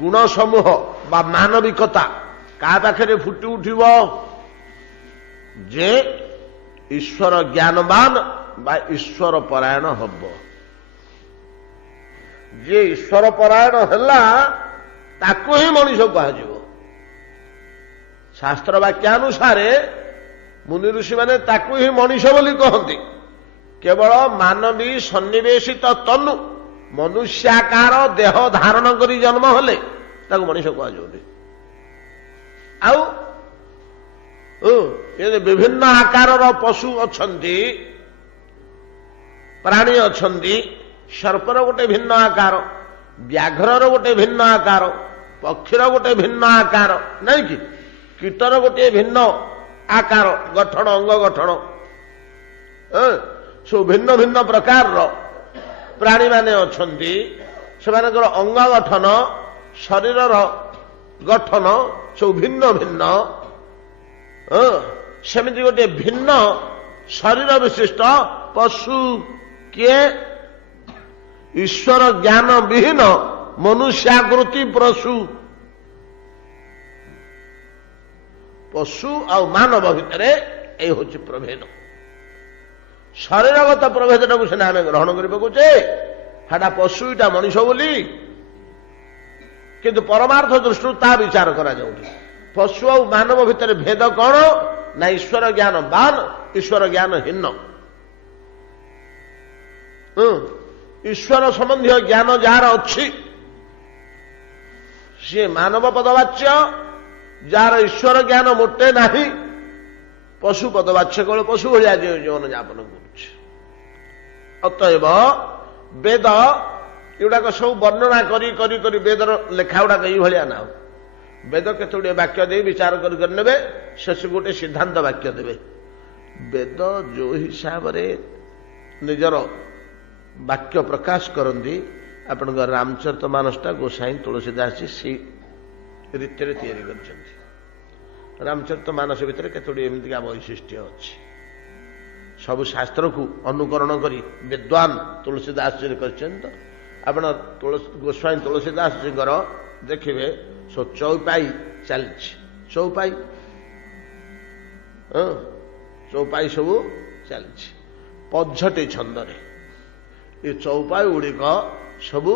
ଗୁଣ ସମୂହ ବା ମାନବିକତା କାହା ପାଖରେ ଫୁଟି ଉଠିବ? ଯେ ଈଶ୍ୱର ଜ୍ଞାନବାନ ବା ଈଶ୍ୱର ପରାୟଣ ହବ। ଯେ ଈଶ୍ୱର ପରାୟଣ ହେଲା, ତାକୁ ହିଁ ମଣିଷ କୁହାଯିବ। ଶାସ୍ତ୍ର ବାକ୍ୟାନୁସାରେ ମୁନି ଋଷିମାନେ ତାକୁ ହିଁ ମଣିଷ ବୋଲି କହନ୍ତି। କେବଳ ମାନବୀ ସନ୍ନିବେଶିତ ତନୁ ମନୁଷ୍ୟାକାର ଦେହ ଧାରଣ କରି ଜନ୍ମ ହେଲେ ତାକୁ ମଣିଷ କୁହାଯାଉନି। ଆଉ ବିଭିନ୍ନ ଆକାରର ପଶୁ ଅଛନ୍ତି, ପ୍ରାଣୀ ଅଛନ୍ତି। ସର୍ପର ଗୋଟେ ଭିନ୍ନ ଆକାର, ବ୍ୟାଘ୍ରର ଗୋଟେ ଭିନ୍ନ ଆକାର, ପକ୍ଷୀର ଗୋଟେ ଭିନ୍ନ ଆକାର, ନାଇଁ କି? କୀଟର ଗୋଟିଏ ଭିନ୍ନ ଆକାର, ଗଠନ, ଅଙ୍ଗ ଗଠନ, ସବୁ ଭିନ୍ନ ଭିନ୍ନ ପ୍ରକାରର ପ୍ରାଣୀମାନେ ଅଛନ୍ତି। ସେମାନଙ୍କର ଅଙ୍ଗ ଗଠନ, ଶରୀରର ଗଠନ ସବୁ ଭିନ୍ନ ଭିନ୍ନ। ସେମିତି ଗୋଟିଏ ଭିନ୍ନ ଶରୀର ବିଶିଷ୍ଟ ପଶୁ କିଏ? ଈଶ୍ୱର ଜ୍ଞାନ ବିହୀନ ମନୁଷ୍ୟାକୃତି ପଶୁ। ପଶୁ ଆଉ ମାନବ ଭିତରେ ଏଇ ହଉଛି ପ୍ରଭେଦ। ଶରୀରଗତ ପ୍ରଭେଦଟାକୁ ସିନା ଆମେ ଗ୍ରହଣ କରି ପକାଉଛେ, ହେଟା ପଶୁ, ଏଟା ମଣିଷ ବୋଲି, କିନ୍ତୁ ପରମାର୍ଥ ଦୃଷ୍ଟିରୁ ତା ବିଚାର କରାଯାଉଛି। ପଶୁ ଆଉ ମାନବ ଭିତରେ ଭେଦ କଣ? ନା ଈଶ୍ୱର ଜ୍ଞାନ ବାନ, ଈଶ୍ୱର ଜ୍ଞାନ ହୀନ। ଈଶ୍ୱର ସମ୍ବନ୍ଧୀୟ ଜ୍ଞାନ ଯାହାର ଅଛି ସିଏ ମାନବ ପଦବାଚ୍ୟ, ଯାହାର ଈଶ୍ୱର ଜ୍ଞାନ ମୋଟେ ନାହିଁ ପଶୁ ପଦବାଚ୍ୟ, କେବଳ ପଶୁ ଭଳିଆ ଜୀବନ ଯାପନ କରୁଛି। ଅତଏବ ବେଦ ଏଗୁଡାକ ସବୁ ବର୍ଣ୍ଣନା କରି କରି କରି ବେଦର ଲେଖା ଗୁଡାକ ଏଇଭଳିଆ ନା। ବେଦ କେତୋଟିଏ ବାକ୍ୟ ଦେଇ ବିଚାର କରି କରି ନେବେ, ଶେଷକୁ ଗୋଟେ ସିଦ୍ଧାନ୍ତ ବାକ୍ୟ ଦେବେ। ବେଦ ଯୋଉ ହିସାବରେ ନିଜର ବାକ୍ୟ ପ୍ରକାଶ କରନ୍ତି, ଆପଣଙ୍କ ରାମଚରିତମାନସଟା ଗୋସାଇଁ ତୁଳସୀଦାସଜୀ ସେଇ ରୀତିରେ ତିଆରି କରିଛନ୍ତି। ରାମଚରିତମାନସ ଭିତରେ କେତୋଟି ଏମିତିକା ବୈଶିଷ୍ଟ୍ୟ ଅଛି। ସବୁ ଶାସ୍ତ୍ରକୁ ଅନୁକରଣ କରି ବିଦ୍ୱାନ ତୁଳସୀଦାସଜୀ କରିଛନ୍ତି। ତ ଆପଣ ଗୋସ୍ୱାମୀ ତୁଳସୀଦାସଜୀଙ୍କର ଦେଖିବେ ସବୁ ଚଉପାଇ ଚାଲିଛି। ଚଉପାଇ ଚଉପାଇ ସବୁ ଚାଲିଛି ପଞ୍ଚଟି ଛନ୍ଦରେ। ଏ ଚଉପାଇ ଗୁଡ଼ିକ ସବୁ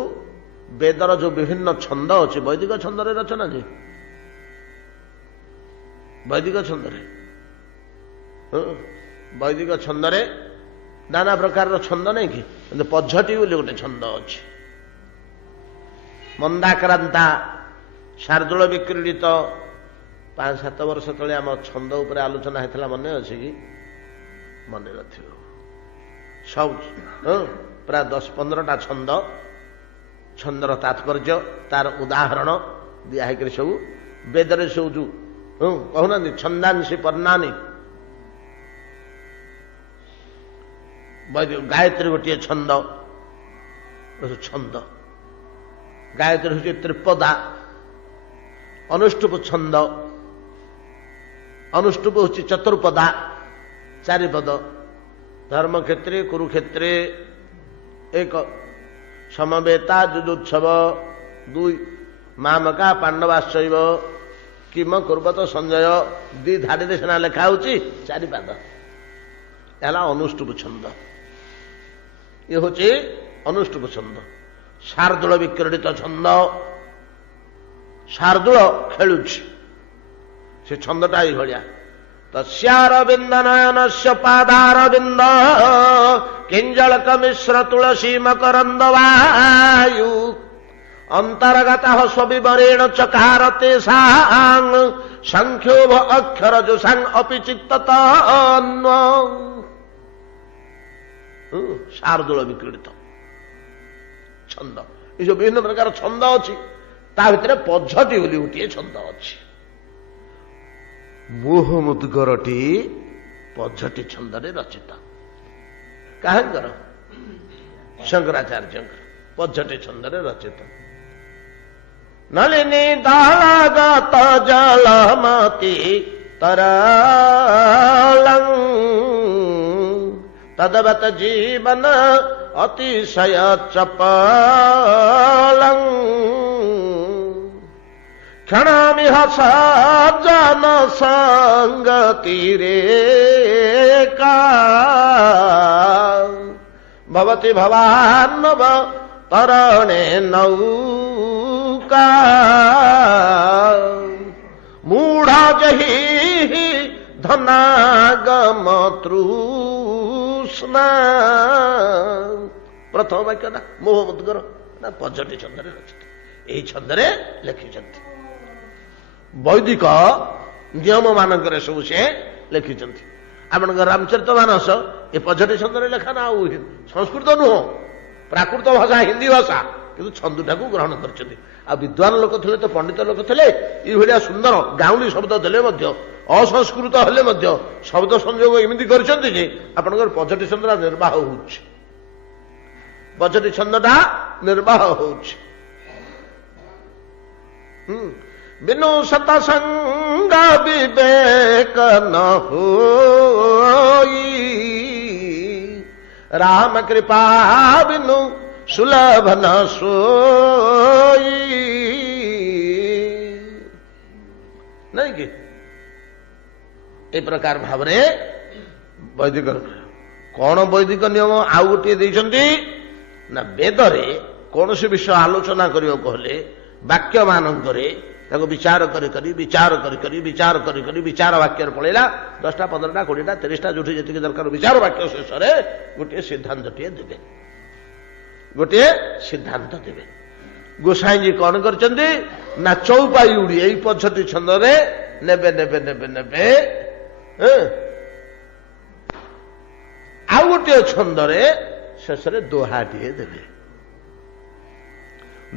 ବେଦର ଯୋଉ ବିଭିନ୍ନ ଛନ୍ଦ ଅଛି, ବୈଦିକ ଛନ୍ଦରେ ରଚନା ଯେ ବୈଦିକ ଛନ୍ଦରେ ବୈଦିକ ଛନ୍ଦରେ ନାନା ପ୍ରକାରର ଛନ୍ଦ ନାହିଁ କି, କିନ୍ତୁ ପଞ୍ଚଟି ବୋଲି ଗୋଟେ ଛନ୍ଦ ଅଛି। ମନ୍ଦାକ୍ରାନ୍ତା, ଶାର୍ଦୂଳ ବିକ୍ରୀଡ଼ିତ। 5-7 ବର୍ଷ ତଳେ ଆମ ଛନ୍ଦ ଉପରେ ଆଲୋଚନା ହେଇଥିଲା, ମନେ ଅଛି କି? ମନେ ନଥିବ। ସବୁ ପ୍ରାୟ 10-15ଟା ଛନ୍ଦ, ଛନ୍ଦର ତାତ୍ପର୍ଯ୍ୟ, ତାର ଉଦାହରଣ ଦିଆ ହେଇକରି ସବୁ ବେଦରେ ସବୁ ଯୋଉ କହୁନାହାନ୍ତି ଛନ୍ଦାଂଶୀ ପର୍ଣ୍ଣାନି। ଗାୟତ୍ରୀ ଗୋଟିଏ ଛନ୍ଦ, ଛନ୍ଦ ଗାୟତ୍ରୀ ହେଉଛି ତ୍ରିପଦା। ଅନୁଷ୍ଠୁପ ଛନ୍ଦ, ଅନୁଷ୍ଠୁପ ହେଉଛି ଚତୁର୍ପଦା, 4 ପଦ। ଧର୍ମକ୍ଷେତ୍ରେ କୁରୁକ୍ଷେତ୍ରେ 1, ସମବେତା ଯୁଯୁତ୍ସବ 2, ମାମକା ପାଣ୍ଡବାଶ୍ଚୈବ କିମ କୁର୍ବତ ସଞ୍ଜୟ 2 ଧାଡ଼ିରେ ସିନା ଲେଖା ହେଉଛି, 4 ପାଦ। ହେଲା ଅନୁଷ୍ଠୁପ ଛନ୍ଦ। ଇଏ ହେଉଛି ଅନୁଷ୍ଠୁପ ଛନ୍ଦ। ଶାର୍ଦୂଳ ବିକ୍ରୀଡ଼ିତ ଛନ୍ଦ, ଶାର୍ଦୂଳ ଖେଳୁଛି, ସେ ଛନ୍ଦଟା ଏଇଭଳିଆ। ତସ୍ୟାରବିନ୍ଦ ନୟନସ୍ୟ ପାଦାରବିନ୍ଦ କିଞ୍ଜଳକ ମିଶ୍ର ତୁଳସୀ ମକରନ୍ଦ ବାୟୁ ଅନ୍ତର୍ଗତ ସ୍ୱବିବରେଣ ଚକାର ତେଷାଂ ସଂଖ୍ୟୋଭ ଅକ୍ଷର ଜୁଷାଂ ଅପି ଚିତ୍ତତନ୍ୱ। ଶାର୍ଦୂଳ ବିକ୍ରୀଡ଼ିତ ଛନ୍ଦ। ଏ ଯୋଉ ବିଭିନ୍ନ ପ୍ରକାର ଛନ୍ଦ ଅଛି, ତା ଭିତରେ ପଞ୍ଚଟି ବୋଲି ଗୋଟିଏ ଛନ୍ଦ ଅଛି। ମୋହ ମୁଦ୍ଗରଟି ପଞ୍ଚଟି ଛନ୍ଦରେ ରଚିତ। କାହାଙ୍କର? ଶଙ୍କରାଚାର୍ଯ୍ୟଙ୍କର ପଞ୍ଚଟି ଛନ୍ଦରେ ରଚିତ। ନଳିନୀ ଦଳଗତ ଜଳମତି ତରଳଂ ତଦବତ ଜୀବନ ଅତିଶୟ ଚପଳଂ କ୍ଷଣମିହ ସଜ୍ଜନ ସଙ୍ଗତିରେ ଭବତି ଭବାନବ ତରଣେ ନୌକା ମୂଢ଼ ଜହି ଧନାଗମ ତୃଷ୍ଣା। ପ୍ରଥମ ବାକ୍ୟ ନା ମୋହ ମୁଦ୍ଗର ନା ପଞ୍ଚଟି ଛନ୍ଦରେ ରଚିତ। ଏହି ଛନ୍ଦରେ ଲେଖିଛନ୍ତି। ବୈଦିକ ନିୟମ ମାନଙ୍କରେ ସବୁ ସେ ଲେଖିଛନ୍ତି। ଆପଣଙ୍କ ରାମଚରିତ ମାନସ ଏ ପଞ୍ଚଟି ଛନ୍ଦରେ ଲେଖା ନା, ଆଉ ସଂସ୍କୃତ ନୁହଁ, ପ୍ରାକୃତ ଭାଷା ହିନ୍ଦୀ ଭାଷା, କିନ୍ତୁ ଛନ୍ଦଟାକୁ ଗ୍ରହଣ କରିଛନ୍ତି। ଆଉ ବିଦ୍ୱାନ ଲୋକ ଥିଲେ ତ, ପଣ୍ଡିତ ଲୋକ ଥିଲେ, ଏଇଭଳିଆ ସୁନ୍ଦର ଗାଉଁଲି ଶବ୍ଦ ଦେଲେ ମଧ୍ୟ, ଅସଂସ୍କୃତ ହେଲେ ମଧ୍ୟ ଶବ୍ଦ ସଂଯୋଗ ଏମିତି କରିଛନ୍ତି ଯେ ଆପଣଙ୍କର ପଞ୍ଚଟି ଛନ୍ଦଟା ନିର୍ବାହ ହଉଛି। ପଞ୍ଚଟି ଛନ୍ଦଟା ନିର୍ବାହ ହଉଛି। ବିନୁ ସତସଙ୍ଗ ବିବେକ ନ ହୋଇ ରାମ କୃପା ବିନୁ ସୁଲଭ ନ ସୋଇ। ନାଇଁ କି? ଏ ପ୍ରକାର ଭାବରେ ବୈଦିକ କଣ ବୈଦିକ ନିୟମ ଆଉ ଗୋଟିଏ ଦେଇଛନ୍ତି ନା, ବେଦରେ କୌଣସି ବିଷୟ ଆଲୋଚନା କରିବାକୁ ହେଲେ ବାକ୍ୟ ମାନଙ୍କରେ ତାକୁ ବିଚାର କରି କରି ବିଚାର କରି କରି ବିଚାର କରି କରି ବିଚାର ବାକ୍ୟରେ ପଳେଇଲା 10ଟା 15ଟା 20ଟା 30ଟା ଯୋଉଠି ଯେତିକି ଦରକାର ବିଚାର ବାକ୍ୟ ଶେଷରେ ଗୋଟିଏ ସିଦ୍ଧାନ୍ତଟିଏ ଦେବେ, ଗୋଟିଏ ସିଦ୍ଧାନ୍ତ ଦେବେ। ଗୋସାଇଁଜୀ କଣ କରିଛନ୍ତି ନା, ଚଉପାଇ ଉଡ଼ି ଏଇ ପଞ୍ଚଟି ଛନ୍ଦରେ ନେବେ ନେବେ ନେବେ ନେବେ, ଆଉ ଗୋଟିଏ ଛନ୍ଦରେ ଶେଷରେ ଦୋହାଟିଏ ଦେବେ।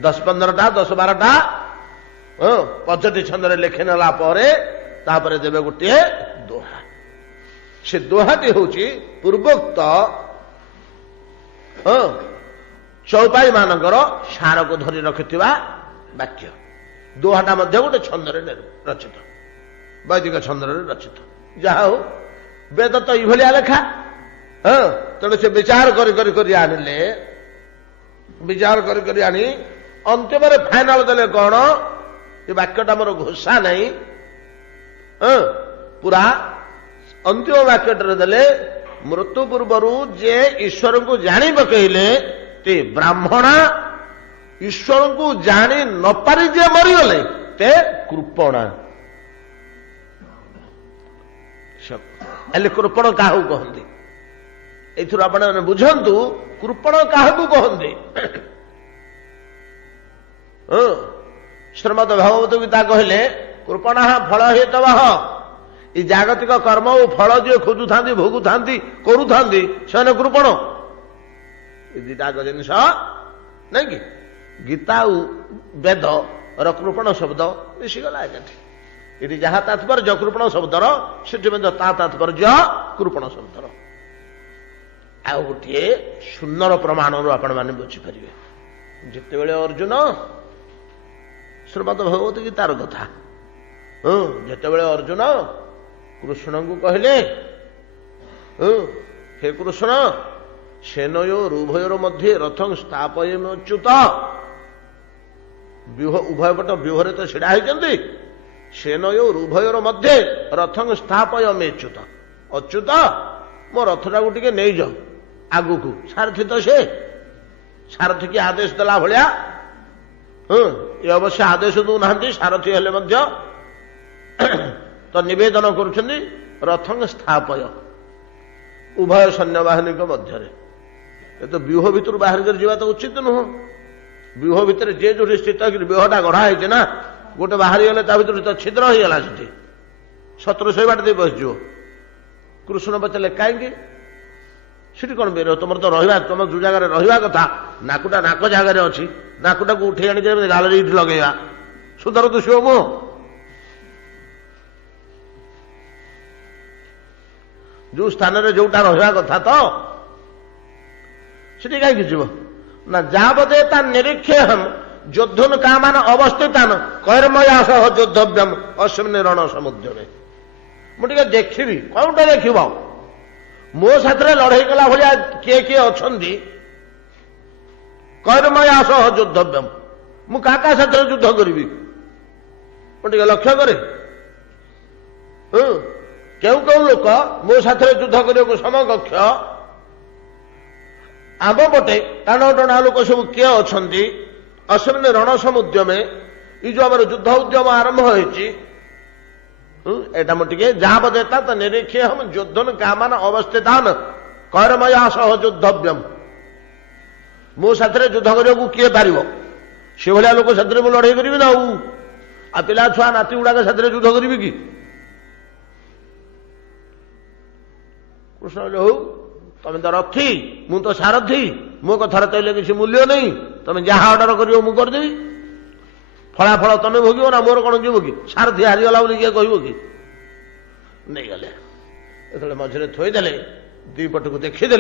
10-15ଟା 10-12ଟା ପଞ୍ଚଟି ଛନ୍ଦରେ ଲେଖି ନେଲା ପରେ ତାପରେ ଦେବେ ଗୋଟିଏ ଦୋହା। ସେ ଦୋହାଟି ହଉଛି ପୂର୍ବୋକ୍ତ ଚଉପାଇ ମାନଙ୍କର ସାରକୁ ଧରି ରଖିଥିବା ବାକ୍ୟ। ଦୋହାଟା ମଧ୍ୟ ଗୋଟେ ଛନ୍ଦରେ ରଚିତ, ବୈଦିକ ଛନ୍ଦରେ ରଚିତ। ଯାହା ହଉ ବେଦ ତ ଏଇଭଳିଆ ଲେଖା। ତେଣୁ ସେ ବିଚାର କରି କରି କରି ଆଣିଲେ, ବିଚାର କରି କରି ଆଣି ଅନ୍ତିମରେ ଫାଇନାଲ ଦେଲେ କଣ, ଏ ବାକ୍ୟଟା ମୋର ଘୋଷା ନାହିଁ, ପୁରା अंतिम वाक्यटे देले मृत्यु पूर्वर जे ईश्वर को जानी पकईले ते ब्राह्मणा ईश्वर को जानी न पारि जे मरीगले ते कृपणा कृपण क्या कहते एथुर आपण बुझंतु कृपण क्या कहते श्रीमद भगवत गीता कहले कृपणा फल हेतव ये जागतिक कर्म और फल जी खोजु था भोगु था करू था से कृपण ये दीटा जिनस नहीं कि गीता वेद कृपण शब्द मिशीगला ये जहाँ तात्पर्य कृपण शब्दर से तात्पर्य कृपण शब्दर आउ गोटे सुंदर प्रमाण आपण मैंने बुझीपारे जिते बड़े अर्जुन श्रीमद भगवत गीतार कथा जिते बड़े अर्जुन कृष्ण को कहले हे कृष्ण सेनयोर उभयोर मध्य रथं स्थापयेम अच्युत उभय पट व्यूहरे तो छिड़ा होती सेनयोर उभयोर मध्य रथं स्थापयम अच्युत अच्युत मो रथटा को टिके नहीं जाओ आगु को सारथी तो से सारथी की आदेश देला भलिया ये अवश्य आदेश दूना सारथी हेले मध्य तो निवेदन करुछन्ति रथं स्थापय उभय सैन्य बाहिनी मध्य तो व्यूह भितर बाहर कर जीवा तो उचित नुह व्यूह भितर जे जो स्थित व्यूहटा गढ़ा है ना गोटे बाहरी गले भर तो छिद्र हो गला से शत्रु से बाट दे बसज कृष्ण पचारे कहीं सीटी कौन बेर तुम तो रहा तुम जो जगह रहा कथा नाकुटा नाक जगार अच्छी नाकुटा को उठे आनी गाल इट लगेगा सुधर तो शिव मुह जो स्थान रे जोटा रहा कथा तो सीटी कहीं जीव ना जावदे ता निरीक्षे हम योद्धुन कामान अवस्थितान कर्मया सह योद्धव्यम अस्मिन् रण समुद्रे मुझे देखी कौनटा देख मो साथ लड़ाई कला भाया किए किए अच्छा कर्मया सह योद्धव्यम मु का साथ युद्ध करी मुझे लक्ष्य करे क्यों क्यों लोक मो साथ युद्ध करने को समकक्ष आम पटे टाण टणा लोक सब किए अच्छा अस्मिन् रण समुद्र में ये जो आम युद्ध उद्यम आरंभ होती एटा मुझे जहां बदेता तो निरीक्षे हम योद्धन कामान अवस्थितान कर्मया सह योद्धव्यम मो साथ युद्ध करने को किए पार से भाया लोक साथ लड़ाई करी ना आ पिला छुआ नाती गुड़ाक साथ युद्ध करी कि कृष्ण हो तुम तो रथी मु तो सारथी मो कथार तैले किसी मूल्य नहीं तुम जहाँ अर्डर कर करदेवी फलाफल तुम भोग ना मोर कौन जीव कि सारथी हारीगला बोली किए कह कि नहीं गले ये मझे थोदेले दी पट को देखीदे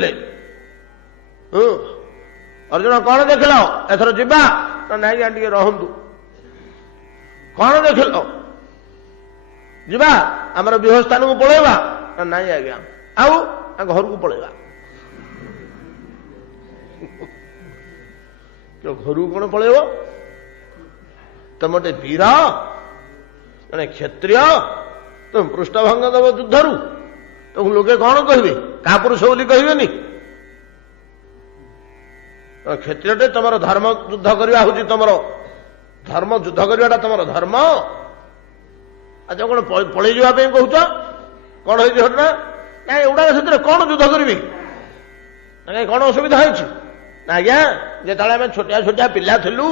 अर्जुन कौन देखल एथर जा ना टे रहतु कौन देखल जा आमर विह स्थान को पलैबा ना आज्ञा आउ घर को पलैबा घर को कौन पलैब तुम गोटे वीर जड़े क्षत्रिय तुम पृष्ठभंग दब युद्धरू तुम लोके कौन कहे क्या पुरुष बोली कहबेनि क्षत्रिय तुम धर्म युद्ध करवा हूँ तुम धर्म युद्ध करवाटा तुम धर्म अच्छा कौन पलि जावाई कहूच कौन हो घटना ना एगुड़ा से कौन युद्ध करी कौन असुविधा हो आज्ञा जो आम छोटिया छोटिया पिला थिलु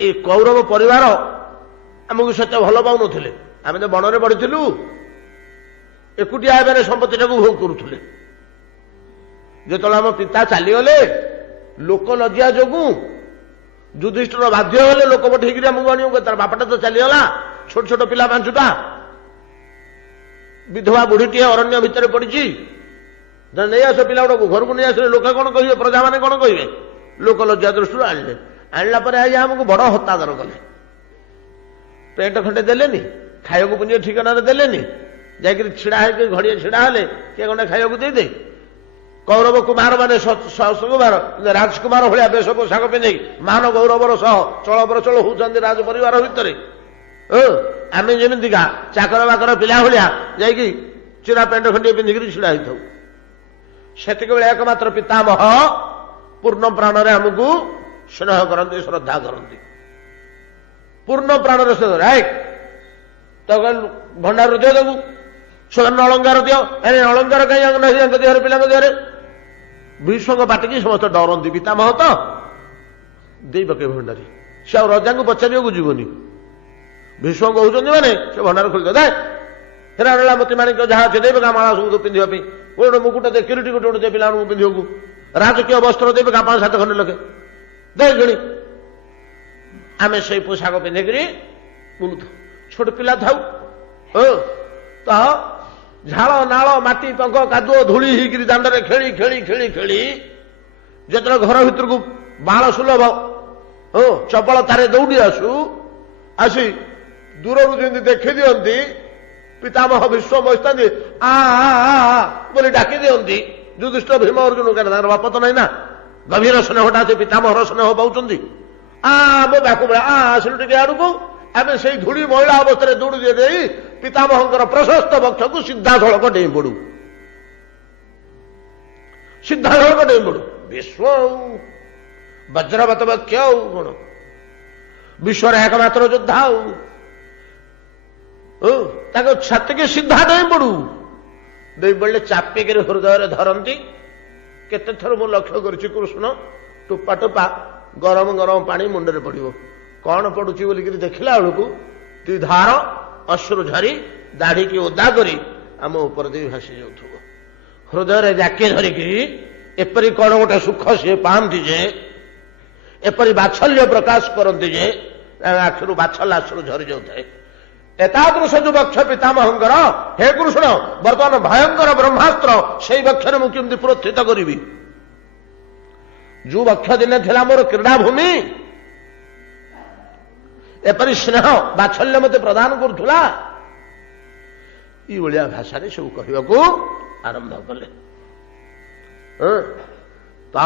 ये कौरव परिवार आमको सेते भल पाऊन आम तो बन में बढ़ी एकुटिया एवं संपत्ति टाक भोग करुले जो आम पिता चलीगले लोक लज्जा जो युधिष्ठिर बाध्य गले लोक पठेक आमको आने तार बापाटा तो चलीगला छोट छोट पिला पांचटा विधवा बुढ़ीटे अरण्य भितर पड़ी नहीं आस पिला गुड़ा घर को नहीं आस लोक कौन कहे प्रजा मैंने कौन कहे लोक लज्जा दृष्टि आणले आणला आज आमको बड़ हत्यादर कले पेट खंडे देलेनी खाया पुंज ठिकाना देलेनी जाकर छिड़ा है घड़िया छिड़ा हेले किए खंडे खाया देदे कौरव कुमार माने कुमार राजकुमार भाया वेश पोशाक पिंधे मान गौरवर सह चल प्रचल होती राज परिवार भितर ଆମେ ଯେମିତିକା ଚାକର ବାକର ପିଲା ଭଳିଆ ଯାଇକି ଚିରା ପେଣ୍ଟ ଖଣ୍ଡିଏ ପିନ୍ଧିକିରି ଛିଡ଼ା ହେଇଥାଉ, ସେତିକିବେଳେ ଏକମାତ୍ର ପିତାମହ ପୂର୍ଣ୍ଣ ପ୍ରାଣରେ ଆମକୁ ସ୍ନେହ କରନ୍ତି, ଶ୍ରଦ୍ଧା କରନ୍ତି, ପୂର୍ଣ୍ଣ ପ୍ରାଣରେ ଭଣ୍ଡାର ଦିଅ ଦେବୁ, ସୁବର୍ଣ୍ଣ ଅଳଙ୍କାର ଦିଅ। ଅଳଙ୍କାର କାହିଁ ନାହିଁ ତାଙ୍କ ଦେହରେ, ପିଲାଙ୍କ ଦେହରେ? ଭୀଷ୍ମଙ୍କ ପାଟିକି ସମସ୍ତେ ଡରନ୍ତି, ପିତାମହ ତ ଦେଇ ପକେଇବେ ଭଣ୍ଡାରୀ। ସେ ଆଉ ରଜାଙ୍କୁ ପଚାରିବାକୁ ଯିବନି, ଭୀଷ୍ମ କହୁଛନ୍ତି ମାନେ ସେ ଭଣ୍ଡାର ଖୋଲିଦେବେ। ହେରା ରହିଲା ମୋତି ମାଣିକ ଯାହା ଅଛି ଦେବେ, ମାଳା ସବୁ ପିନ୍ଧିବା ପାଇଁ, ଗୋଟେ ମୁକୁଟ ଦେ, କିରିଟି ଗୋଟେ ଗୋଟେ ଦେ ପିଲାମାନଙ୍କୁ ପିନ୍ଧିବାକୁ, ରାଜକୀୟ ବସ୍ତ୍ର ଦେବେ, 5-7 ଖଣ୍ଡେ ଲେଖେ ଦେ କିଣି। ଆମେ ସେଇ ପୋଷାକ ପିନ୍ଧିକିରି ବୁଲୁଥାଉ, ଛୋଟ ପିଲା ଥାଉ। ତ ଝାଳ ନାଳ ମାଟି ପଙ୍କ କାଦୁଅ ଧୂଳି ହେଇକିରି ଦାଣ୍ଡରେ ଖେଳି ଖେଳି ଖେଳି ଖେଳି ଯେତେବେଳେ ଘର ଭିତରକୁ ବାଳ ସୁଲଭ ଚପଳତାରେ ଦୌଡ଼ି ଆସି ଦୂରରୁ ଯେମିତି ଦେଖି ଦିଅନ୍ତି ପିତାମହ ଭୀଷ୍ମ ବସିଥାନ୍ତି, ଆ ବୋଲି ଡାକି ଦିଅନ୍ତି ଯୁଧିଷ୍ଠିର ଭୀମ ଅର୍ଜୁନ, କାରଣ ତାଙ୍କର ବାପ ତ ନାହିଁ ନା, ଗଭୀର ସ୍ନେହଟା ସେ ପିତାମହର ସ୍ନେହ ପାଉଛନ୍ତି। ମୋ ବାକୁ ଆସିଲୁ ଟିକେ ଆଡକୁ, ଆମେ ସେଇ ଧୂଳି ମହିଳା ଅବସ୍ଥାରେ ଦୌଡ଼ି ଦେଇ ପିତାମହଙ୍କର ପ୍ରଶସ୍ତ ବକ୍ଷକୁ ସିଧାସଳଖ ଡେଇଁ ପଡୁ, ସିଧାସଳଖ ଡେଇଁ ପଡୁ। ବିଶ୍ୱ ବଜ୍ରବତ ବକ୍ଷ ଆଉ କଣ, ବିଶ୍ୱର ଏକମାତ୍ର ଯୋଦ୍ଧା ତାଙ୍କ ଛାତିକି ସିଧା ଡେଇଁ ପଡୁ। ଦେଇ ପଡ଼ିଲେ ଚାପିକିରି ହୃଦୟରେ ଧରନ୍ତି। କେତେଥର ମୁଁ ଲକ୍ଷ୍ୟ କରିଛି କୃଷ୍ଣ ଟୋପା ଟୋପା ଗରମ ଗରମ ପାଣି ମୁଣ୍ଡରେ ପଡିବ, କଣ ପଡୁଛି ବୋଲିକିରି ଦେଖିଲା ବେଳକୁ 2 ଧାର ଅଶ୍ରୁ ଝରି ଦାଢ଼ିକି ଓଦା କରି ଆମ ଉପରେ ଦେଇ ଭାସି ଯାଉଥିବ। ହୃଦୟରେ ଜାକି ଧରିକି ଏପରି କଣ ଗୋଟେ ସୁଖ ସିଏ ପାଆନ୍ତି ଯେ, ଏପରି ବାତ୍ସଲ୍ୟ ପ୍ରକାଶ କରନ୍ତି ଯେ ଆଖିରୁ ବାତ୍ସଲ୍ୟାଶ୍ରୁ ଝରି ଯାଉଥାଏ। ଏତାଦୃଶ ଯୋଉ ବକ୍ଷ ପିତାମହଙ୍କର, ହେ କୃଷ୍ଣ ବର୍ତ୍ତମାନ ଭୟଙ୍କର ବ୍ରହ୍ମାସ୍ତ୍ର ସେଇ ବକ୍ଷରେ ମୁଁ କେମିତି ପ୍ରୋତ୍ଥିତ କରିବି? ଯୋଉ ବକ୍ଷ ଦିନେ ଥିଲା ମୋର କ୍ରୀଡ଼ାଭୂମି, ଏପରି ସ୍ନେହ ବାତ୍ସଲ୍ୟ ମତେ ପ୍ରଦାନ କରୁଥିଲା, ଏଇଭଳିଆ ଭାଷାରେ ସବୁ କହିବାକୁ ଆରମ୍ଭ କଲେ। ତ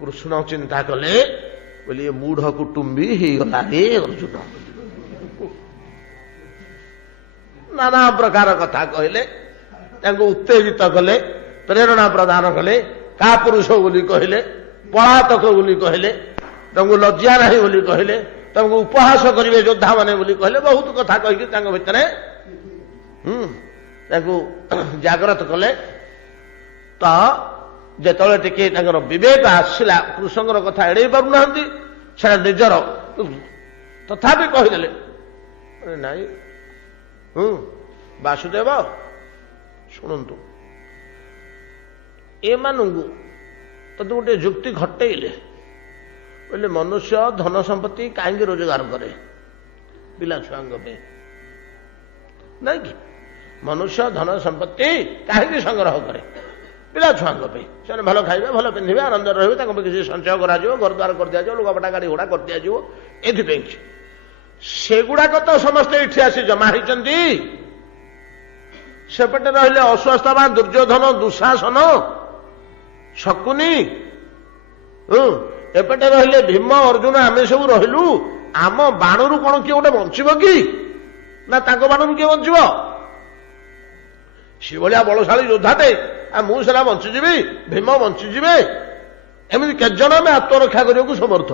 କୃଷ୍ଣ ଚିନ୍ତା କଲେ, ବୋଲି ଏ ମୂଢ କୁଟୁମ୍ବୀ ହେଇଗଲା ରେ ଅର୍ଜୁନ। ନାନା ପ୍ରକାର କଥା କହିଲେ, ତାଙ୍କୁ ଉତ୍ତେଜିତ କଲେ, ପ୍ରେରଣା ପ୍ରଦାନ କଲେ, କାପୁରୁଷ ବୋଲି କହିଲେ, ପଳାତକ ବୋଲି କହିଲେ, ତାଙ୍କୁ ଲଜ୍ଜା ନାହିଁ ବୋଲି କହିଲେ, ତାଙ୍କୁ ଉପହାସ କରିବେ ଯୋଦ୍ଧାମାନେ ବୋଲି କହିଲେ, ବହୁତ କଥା କହିକି ତାଙ୍କ ଭିତରେ ତାଙ୍କୁ ଜାଗ୍ରତ କଲେ। ତ ଯେତେବେଳେ ଟିକେ ତାଙ୍କର ବିବେକ ଆସିଲା, କୃଷ୍ଣଙ୍କର କଥା ଏଡ଼େଇ ପାରୁନାହାନ୍ତି, ସେଟା ନିଜର ତଥାପି କହିଦେଲେ, ନାଇଁ ବାସୁଦେବ ଶୁଣନ୍ତୁ, ଏମାନଙ୍କୁ ତତେ ଗୋଟେ ଯୁକ୍ତି ଘଟେଇଲେ, କହିଲେ ମନୁଷ୍ୟ ଧନ ସମ୍ପତ୍ତି କାହିଁକି ରୋଜଗାର କରେ? ପିଲା ଛୁଆଙ୍କ ପାଇଁ, ନାଇଁ କି? ମନୁଷ୍ୟ ଧନ ସମ୍ପତ୍ତି କାହିଁକି ସଂଗ୍ରହ କରେ? ପିଲା ଛୁଆଙ୍କ ପାଇଁ। ସେମାନେ ଭଲ ଖାଇବେ, ଭଲ ପିନ୍ଧିବେ, ଆନନ୍ଦରେ ରହିବେ, ତାଙ୍କ ପାଇଁ କିଛି ସଞ୍ଚୟ କରାଯିବ, ଘରଦ୍ୱାର କରିଦିଆଯିବ, ଲୁଗାପଟା ଗାଡ଼ି ଘୋଡ଼ା କରିଦିଆଯିବ, ଏଥିପାଇଁ। ସେଗୁଡାକ ତ ସମସ୍ତେ ଏଠି ଆସି ଜମା ହେଇଛନ୍ତି। ସେପଟେ ରହିଲେ ଅଶ୍ୱସ୍ଥାମା, ଦୁର୍ଯ୍ୟୋଧନ, ଦୁଃଶାସନ, ଶକୁନି, ଏପଟେ ରହିଲେ ଭୀମ, ଅର୍ଜୁନ, ଆମେ ସବୁ ରହିଲୁ। ଆମ ବାଣରୁ କଣ କିଏ ଗୋଟେ ବଞ୍ଚିବ କି? ନା ତାଙ୍କ ବାଣରୁ କିଏ ବଞ୍ଚିବ? ସେଭଳିଆ ବଳଶାଳୀ ଯୋଦ୍ଧାଟେ, ମୁଁ ସେଟା ବଞ୍ଚିଯିବି, ଭୀମ ବଞ୍ଚିଯିବେ, ଏମିତି କେତେଜଣ ଆମେ ଆତ୍ମରକ୍ଷା କରିବାକୁ ସମର୍ଥ?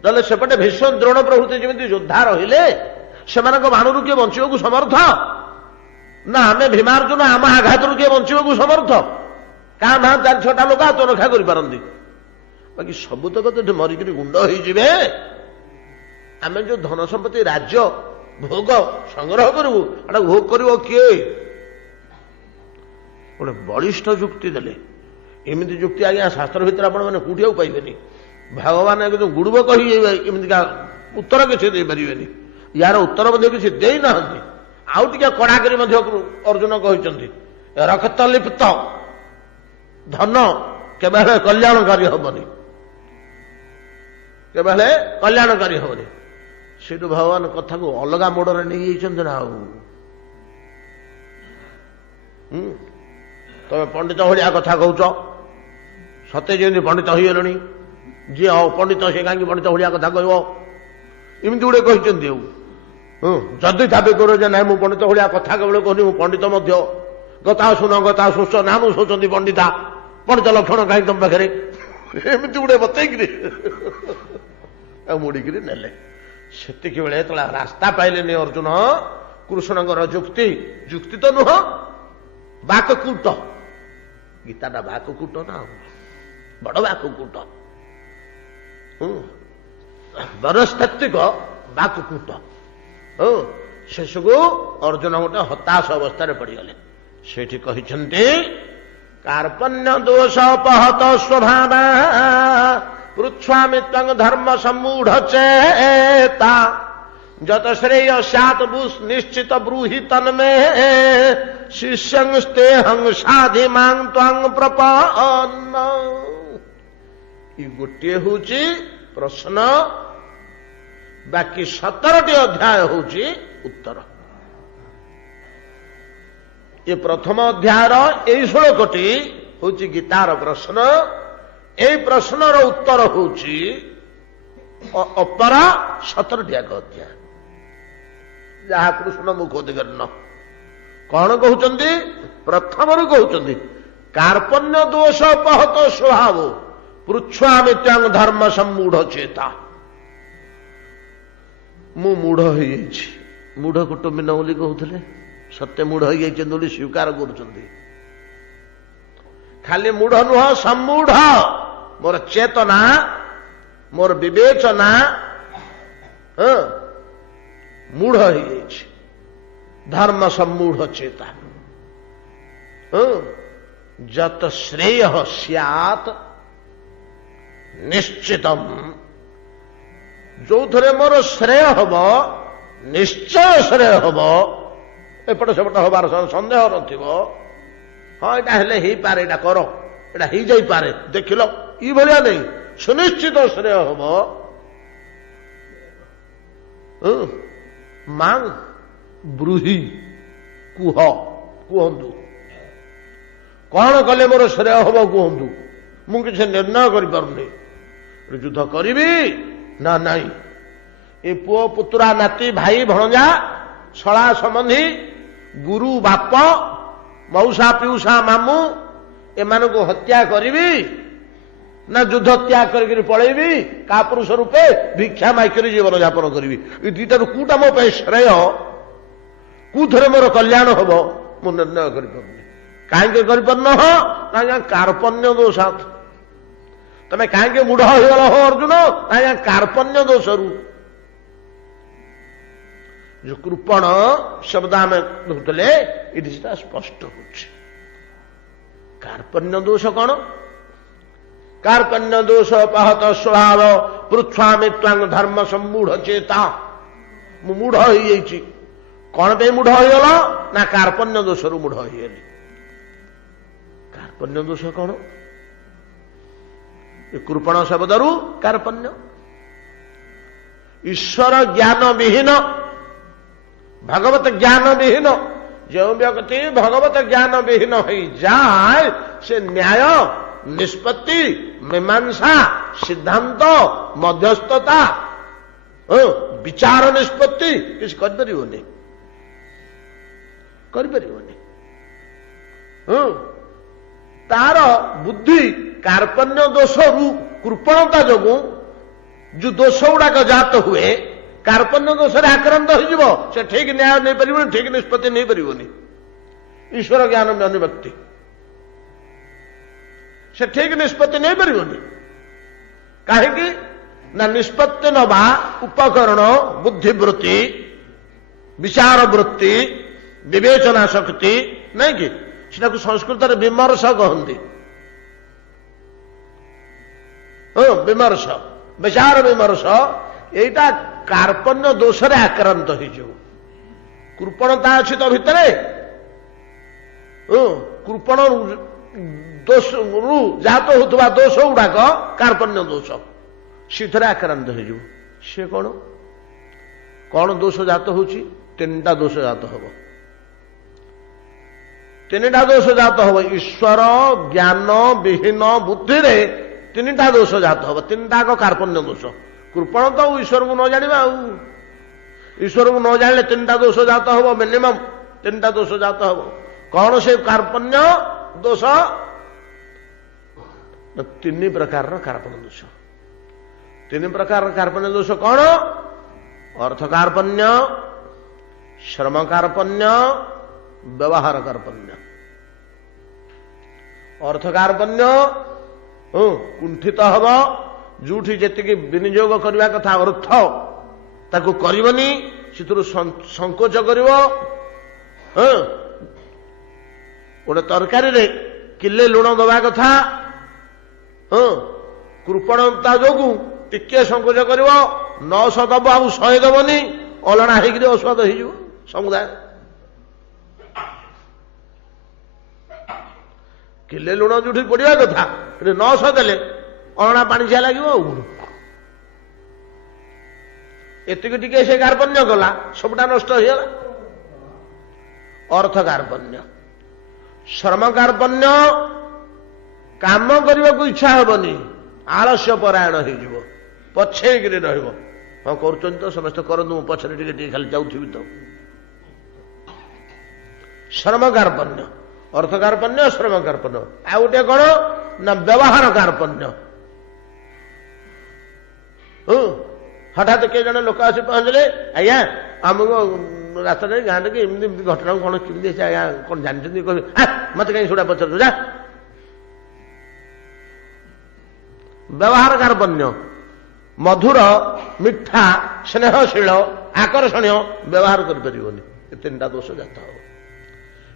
ନହେଲେ ସେପଟେ ଭୀଷ୍ମ, ଦ୍ରୋଣ ପ୍ରଭୃତି ଯେମିତି ଯୋଦ୍ଧା ରହିଲେ, ସେମାନଙ୍କ ବାଣରୁ କିଏ ବଞ୍ଚିବାକୁ ସମର୍ଥ? ନା ଆମେ ଭୀମାର୍ଜୁନ ଆମ ଆଘାତରୁ କିଏ ବଞ୍ଚିବାକୁ ସମର୍ଥ? କାଁ ଭାଁ 4-6ଟା ଲୋକ ଆତ୍ମରକ୍ଷା କରିପାରନ୍ତି, ବାକି ସବୁତକ ତ ମରିକିରି ଗୁଣ୍ଡ ହେଇଯିବେ। ଆମେ ଯୋଉ ଧନ ସମ୍ପତ୍ତି, ରାଜ୍ୟ, ଭୋଗ ସଂଗ୍ରହ କରିବୁ, ଏଟା ଭୋଗ କରିବ କିଏ? ଗୋଟେ ବଳିଷ୍ଠ ଯୁକ୍ତି ଦେଲେ। ଏମିତି ଯୁକ୍ତି ଆଜ୍ଞା ଶାସ୍ତ୍ର ଭିତରେ ଆପଣମାନେ କୋଉଠି ଆଉ ପାଇବେନି। ଭଗବାନ କିନ୍ତୁ ଗୁଡୁବ କହି ଏମିତିକା ଉତ୍ତର କିଛି ଦେଇପାରିବେନି। ୟାର ଉତ୍ତର ମଧ୍ୟ କିଛି ଦେଇନାହାନ୍ତି। ଆଉ ଟିକେ କଡ଼ା କରି ମଧ୍ୟ ଅର୍ଜୁନ କହିଛନ୍ତି, ରକ୍ତ ଲିପ୍ତ ଧନ କେବେ ହେଲେ କଲ୍ୟାଣକାରୀ ହବନି, କେବେ ହେଲେ କଲ୍ୟାଣକାରୀ ହବନି। ସେଇଠୁ ଭଗବାନ କଥାକୁ ଅଲଗା ମୋଡରେ ନେଇଯାଇଛନ୍ତି ନା। ଆଉ ତମେ ପଣ୍ଡିତ ଭଳିଆ କଥା କହୁଛ, ସତେ ଯେମିତି ପଣ୍ଡିତ ହେଇଗଲେଣି। ଯିଏ ପଣ୍ଡିତ ସେ କାହିଁକି ପଣ୍ଡିତ ଭଳିଆ କଥା କହିବ? ଏମିତି ଗୁଡେ କହିଛନ୍ତି। ଆଉ ଯଦି ଦାବି କରୁ ଯେ ନାଇଁ ମୁଁ ପଣ୍ଡିତ ଭଳିଆ କଥା କେବଳ କହୁନି, ମୁଁ ପଣ୍ଡିତ ମଧ୍ୟ, ଗତା ଶୁଣ ଗତା ଶୋଷ ନାମ ଶୋଷନ୍ତି ପଣ୍ଡିତା, ପଣ୍ଡିତ ଲକ୍ଷଣ କାହିଁ ତମ ପାଖରେ, ଏମିତି ଗୁଡେ ବତେଇକିରି ଆଉ ମୁଡ଼ିକିରି ନେଲେ। ସେତିକି ବେଳେ ଯେତେବେଳେ ରାସ୍ତା ପାଇଲେନି ଅର୍ଜୁନ, କୃଷ୍ଣଙ୍କର ଯୁକ୍ତି ତ ନୁହଁ, ବାକକୂଟ। ଗୀତାଟା ବାକକୂଟ ନା, ବଡ ବାକକୂଟ, ବନସ୍ତାତ୍ତ୍ୱିକ ବାକକୂଟ। ଶେଷକୁ ଅର୍ଜୁନ ଗୋଟେ ହତାଶ ଅବସ୍ଥାରେ ପଡିଗଲେ। ସେଠି କହିଛନ୍ତି କାର୍ପଣ୍ୟ ଦୋଷ ଅପହତ ସ୍ୱଭାବ ପୃଚ୍ଛାମି ତ୍ୱଂ ଧର୍ମ ସମ୍ମୂଢ ଚେତା ଯତ ଶ୍ରେୟ ସ୍ୟାତ୍ ନିଶ୍ଚିତ ବ୍ରୂହି ତନ୍ମେ ଶିଷ୍ୟଂସ୍ତେହଂ ସାଧି ମାଂ ତ୍ୱଂ ପ୍ରପନ୍ନ। ଏ ଗୋଟିଏ ହଉଛି ପ୍ରଶ୍ନ, ବାକି 17ଟି ଅଧ୍ୟାୟ ହଉଛି ଉତ୍ତର। ଏ ପ୍ରଥମ ଅଧ୍ୟାୟର ଏଇ 16ଟି ହଉଛି ଗୀତାର ପ୍ରଶ୍ନ। ଏଇ ପ୍ରଶ୍ନର ଉତ୍ତର ହଉଛି ଅପର 17ଟି ଯାକ ଅଧ୍ୟାୟ, ଯାହା କୃଷ୍ଣ ମୁଖ ଉଦ୍ଗୀର୍ଣ୍ଣ। କଣ କହୁଛନ୍ତି? ପ୍ରଥମରୁ କହୁଛନ୍ତି କାର୍ପଣ୍ୟ ଦୋଷ ଅପହତ ସ୍ୱଭାବ ପୃଚ୍ଛାମି ତ୍ୱଂ ଧର୍ମ ସମ୍ମୂଢ ଚେତା। ମୁଁ ମୂଢ ହେଇଯାଇଛି। ମୂଢ କୁଟୁମ୍ବିନ ବୋଲି କହୁଥିଲେ, ସତ୍ୟ ମୂଢ ହେଇଯାଇଛନ୍ତି ବୋଲି ସ୍ୱୀକାର କରୁଛନ୍ତି। ଖାଲି ମୂଢ ନୁହଁ, ସମ୍ମୂଢ। ମୋର ଚେତନା, ମୋର ବିବେଚନା ମୂଢ ହେଇଯାଇଛି। ଧର୍ମ ସମ୍ମୂଢ ଚେତା ଯତ ଶ୍ରେୟ ସ୍ୟାତ୍ ନିଶ୍ଚିତମ୍। ଯୋଉଥିରେ ମୋର ଶ୍ରେୟ ହବ, ନିଶ୍ଚୟ ଶ୍ରେୟ ହବ, ଏପଟ ସେପଟ ହବାର ସନ୍ଦେହ ନଥିବ। ହଁ ଏଇଟା ହେଲେ ହେଇପାରେ, ଏଇଟା କର, ଏଇଟା ହେଇଯାଇପାରେ, ଦେଖିଲ, ଏଇଭଳିଆ ନେଇ ସୁନିଶ୍ଚିତ ଶ୍ରେୟ ହବ। ମାଂ ବ୍ରୂହି, କୁହନ୍ତୁ କଣ କଲେ ମୋର ଶ୍ରେୟ ହବ କୁହନ୍ତୁ। ମୁଁ କିଛି ନିର୍ଣ୍ଣୟ କରିପାରୁନି। ଯୁଦ୍ଧ କରିବି ନା ନାଇଁ, ଏ ପୁଅ ପୁତୁରା ନାତି ଭାଇ ଭଣଜା ଶଳା ସମ୍ବନ୍ଧୀ ଗୁରୁ ବାପ ମଉସା ପିଉସା ମାମୁଁ ଏମାନଙ୍କୁ ହତ୍ୟା କରିବି ନା ଯୁଦ୍ଧ ତ୍ୟାଗ କରିକି ପଳେଇବି, କାପୁରୁଷ ରୂପେ ଭିକ୍ଷା ମାଇକରି ଜୀବନ ଯାପନ କରିବି। ଏ ଦିଟାରୁ କୋଉଟା ମୋ ପାଇଁ ଶ୍ରେୟ, କୋଉଥିରେ ମୋର କଲ୍ୟାଣ ହବ ମୁଁ ନିର୍ଣ୍ଣୟ କରିପାରୁନି। କାହିଁକି କରିପାରୁନ? କାହିଁକି କାର୍ପଣ୍ୟ ଦୋଷାତ୍। ତମେ କାହିଁକି ମୂଢ ହେଇଗଲ ହୋ ଅର୍ଜୁନ? କାହିଁକି କାର୍ପଣ୍ୟ ଦୋଷରୁ। ଯୋଉ କୃପଣ ଶବ୍ଦ ଆମେ କହୁଥିଲେ, ଏଠି ସେଟା ସ୍ପଷ୍ଟ ହଉଛି। କାର୍ପଣ୍ୟ ଦୋଷ କଣ? କାର୍ପଣ୍ୟ ଦୋଷ ଅପହତ ସ୍ୱଭାବ ପୃଚ୍ଛାମି ତ୍ୱଂ ଧର୍ମ ସମ୍ମୂଢ ଚେତା। ମୁଁ ମୂଢ ହେଇଯାଇଛି। କଣ ପାଇଁ ମୂଢ ହେଇଗଲ? ନା କାର୍ପଣ୍ୟ ଦୋଷରୁ ମୂଢ ହେଇଗଲି। କାର୍ପଣ୍ୟ ଦୋଷ କଣ? ଏ କୃପଣ ଶବ୍ଦରୁ କାର୍ପଣ୍ୟ। ଈଶ୍ୱର ଜ୍ଞାନ ବିହୀନ, ଭଗବତ ଜ୍ଞାନ ବିହୀନ ଯେଉଁ ବ୍ୟକ୍ତି ଭଗବତ ଜ୍ଞାନ ବିହୀନ ହେଇଯାଏ, ସେ ନ୍ୟାୟ ନିଷ୍ପତ୍ତି ମୀମାଂସା ସିଦ୍ଧାନ୍ତ ମଧ୍ୟସ୍ଥତା ବିଚାର ନିଷ୍ପତ୍ତି କିଛି କରିପାରିବନି। ତାର ବୁଦ୍ଧି କାର୍ପଣ୍ୟ ଦୋଷରୁ, କୃପଣତା ଯୋଗୁଁ ଯୋଉ ଦୋଷ ଗୁଡାକ ଜାତ ହୁଏ, କାର୍ପଣ୍ୟ ଦୋଷରେ ଆକ୍ରାନ୍ତ ହେଇଯିବ। ସେ ଠିକ ନ୍ୟାୟ ନେଇପାରିବନି, ଠିକ ନିଷ୍ପତ୍ତି ନେଇପାରିବନି। ଈଶ୍ୱର ଜ୍ଞାନ ବ୍ୟକ୍ତି ସେ ଠିକ ନିଷ୍ପତ୍ତି ନେଇପାରିବନି। କାହିଁକି ନା ନିଷ୍ପତ୍ତି ନବା ଉପକରଣ ବୁଦ୍ଧିବୃତ୍ତି, ବିଚାର ବୃତ୍ତି, ବିବେଚନା ଶକ୍ତି ନାଇଁ କି, ସେଟାକୁ ସଂସ୍କୃତରେ ବିମର୍ଶ କହନ୍ତି। ବିମର୍ଶ, ବିଚାର ବିମର୍ଶ, ଏଇଟା କାର୍ପଣ୍ୟ ଦୋଷରେ ଆକ୍ରାନ୍ତ ହେଇଯିବ। କୃପଣତା ଅଛି ତ ଭିତରେ, କୃପଣ ଦୋଷରୁ ଜାତ ହେଉଥିବା ଦୋଷ ଗୁଡାକ କାର୍ପଣ୍ୟ ଦୋଷ, ସେଥିରେ ଆକ୍ରାନ୍ତ ହେଇଯିବ। ସେ କଣ ଦୋଷ ଜାତ ହଉଛି? 3ଟା ଦୋଷ ଜାତ ହବ। 3ଟା ଦୋଷ ଜାତ ହବ। ଈଶ୍ୱର ଜ୍ଞାନ ବିହୀନ ବୁଦ୍ଧିରେ 3ଟା ଦୋଷ ଜାତ ହବ। 3ଟାକ କାର୍ପଣ୍ୟ ଦୋଷ। कृपण तो ईश्वर को न जाना ईश्वर को न जाने 3टा दोष जात हम मिनिमम 3टा दोष जात हम कौन से कार्पण्य दोष 3 प्रकार कार्पण्य दोष 3 प्रकार कार्पण्य दोष कौन अर्थ कार्पण्य श्रम कार्पण्य व्यवहार कार्पण्य अर्थ कार्पण्य कुंठित हम जोठी जी विनियोग करने कथा अर्थ ताकू करनी से संकोच कर गोटे तरकारी रे किले लुण दबा कथा कृपणता जो टिके संकोच कर 900 दब आ 100 दबनी अलणा होकर अस्वाद हो समुदाय किले लुण जो पड़ा कथा 900 देले अलणा पानी छिया लगे एतिक टिके से कार्पण्य गला सबटा नष्ट हो अर्थ कार्पण्य श्रम कार्पण्य काम करने को इच्छा हेनी आलस्य परायण हो पछेक हाँ कर तो समस्त करतु पछरे टे खाली जाऊथि तो श्रम कार्पण्य अर्थ कार्पण्य श्रम कार्पण्य आ गोटे कौन ना व्यवहार कार्पण्य हठात किए जन लोक आसी पहुंचले आज्ञा आमको रास्ता गाँव टे एमती घटना कौन केमी आज्ञा कौन जानते कह मत कहीं सुड़ा पचार जा व्यवहार कार्पण्य मधुर मिठा स्नेहशील आकर्षणीय व्यवहार करें 3टा दोष जाता हो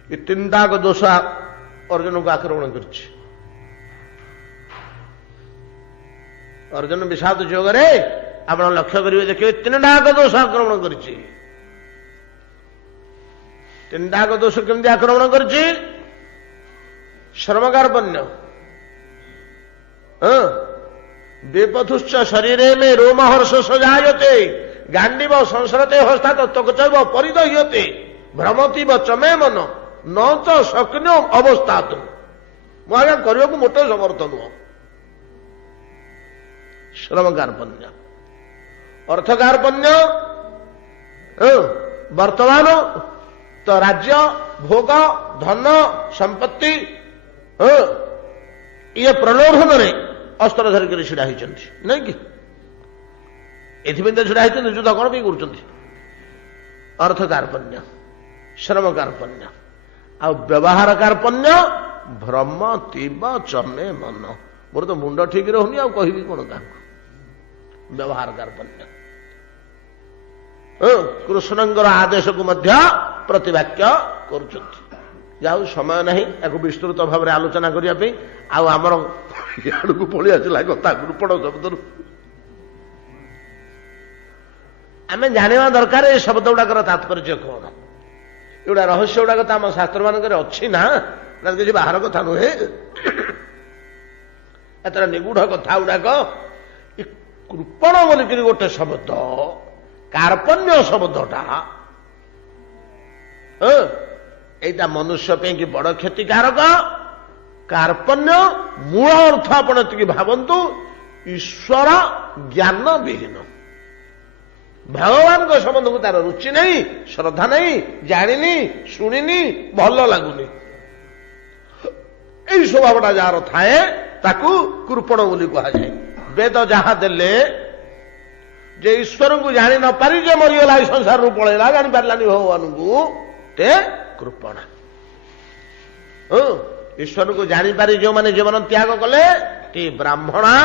ये 3टा दोष अर्जुन को आक्रमण कर अर्जुन विषाद जोगरे आप लक्ष्य करेंगे देखिए 3टा दोष आक्रमण कर 3टा दोष केमती आक्रमण कर श्रम कार्पण्य बेपथुश्च शरीर में रोमहर्ष सजायते गांडीव संसरते हस्तात् त्वक्चैव परिदह्यते भ्रमतीव चमे मन न च शक्नो अवस्था तुम आज्ञा करने को मोटे समर्थ नुह श्रम कार्पण्य अर्थ कार्पण्य वर्तमान तो राज्य भोग धन संपत्ति ये प्रलोभन में अस्त्र धरिक ढड़ा होती नहीं कि एथि ढड़ा होती युद्ध कौन भी कर अर्थ कार्पण्य श्रम कार्पण्य आ व्यवहार कार्पण्य भ्रम तीब चमे मन मोर तो मुंड ठीक रहुनी आ कहि कौन क्या व्यवहार कार्पण्य कृष्णंकर आदेश को मध्य प्रतिवाक्य कर जाऊ समय नहीं या विस्तृत भाव में आलोचना करने आमर इड़ को पलि आसला कथा कृपण शब्द आम जाना दरकार ये शब्द गुड़ाकर तात्पर्य कौन एगुड़ा रहस्य गुड़ाक तो आम शास्त्र मान अच्छी ना किसी बाहर कथा नुहे एतर निगूढ़ कथा गुड़ाक कृपण बोलिक गोटे शब्द कार्पण्य शब्दटा एटा मनुष्य पे कि बड़ क्षतिकारक कार्पण्य मूल अर्थ आपण भावतु ईश्वर ज्ञान विहीन भगवान को संबंध को तार रुचि नहीं श्रद्धा नहीं जानी शुणी भल लगुनि यही स्वभावटा जार थाए ताकू कृपण बोली कहुए वेद जहाँ देले जे ईश्वर को जानी न पारि जे मरीगला संसार रू पलैला जानी पारानी भगवान को ते कृपण ईश्वर को जानीपारी जो मैंने जीवन त्याग कले ते ब्राह्मणा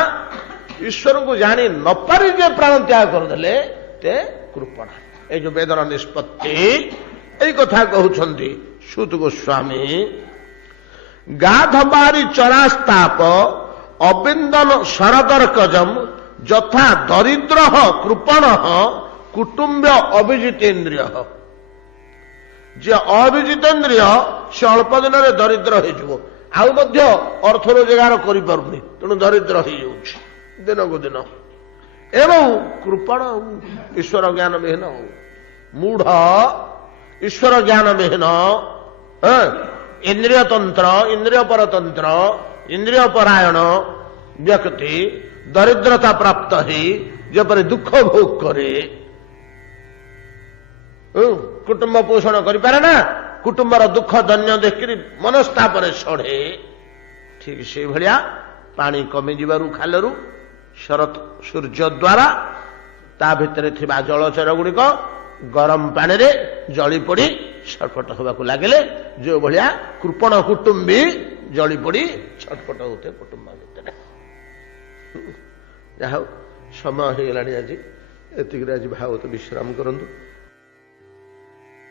ईश्वर को जानी न पारि जे प्राण त्याग करदे ते कृपण ये जो वेदर निष्पत्ति यही कथा कहते सूत गोस्वामी गाधबारी चरास्ताप अबिंदन शरदर्कजम यथा दरिद्र कृपण कुटुंब अभिजितेन्द्रिय जे अभिजितेन्द्रिय से अल्प दिन में दरिद्र हो अर्थ रोजगार करें तेणु दरिद्र हो दिन को दिन एवं कृपण ईश्वर ज्ञान विहीन मूढ़ ईश्वर ज्ञान विहीन इंद्रिय तंत्र इंद्रिय परतंत्र इंद्रिय परायण व्यक्ति दरिद्रता प्राप्त ही ଯେପରି ଦୁଃଖ ଭୋଗ କରେ, କୁଟୁମ୍ବ ପୋଷଣ କରିପାରେ ନା, କୁଟୁମ୍ବର ଦୁଃଖ ଦୈନ୍ୟ ଦେଖିକି ମନସ୍ତାପରେ ସଢେ, ଠିକ ସେଇଭଳିଆ ପାଣି କମିଯିବାରୁ ଖାଲରୁ ଶରତ ସୂର୍ଯ୍ୟ ଦ୍ୱାରା ତା ଭିତରେ ଥିବା ଜଳଚର ଗୁଡ଼ିକ ଗରମ ପାଣିରେ ଜଳି ପୋଡ଼ି ଛଟପଟ ହେବାକୁ ଲାଗିଲେ, ଯୋଉ ଭଳିଆ କୃପଣ କୁଟୁମ୍ବୀ ଜଳି ପୋଡ଼ି ଛଟପଟ ହେଉଥିଲେ କୁଟୁମ୍ବ ଭିତରେ। ଯାହା ହଉ ସମୟ ହେଇଗଲାଣି, ଆଜି ଏତିକିରେ ଆଜି ଭାଗବତ ବିଶ୍ରାମ କରନ୍ତୁ।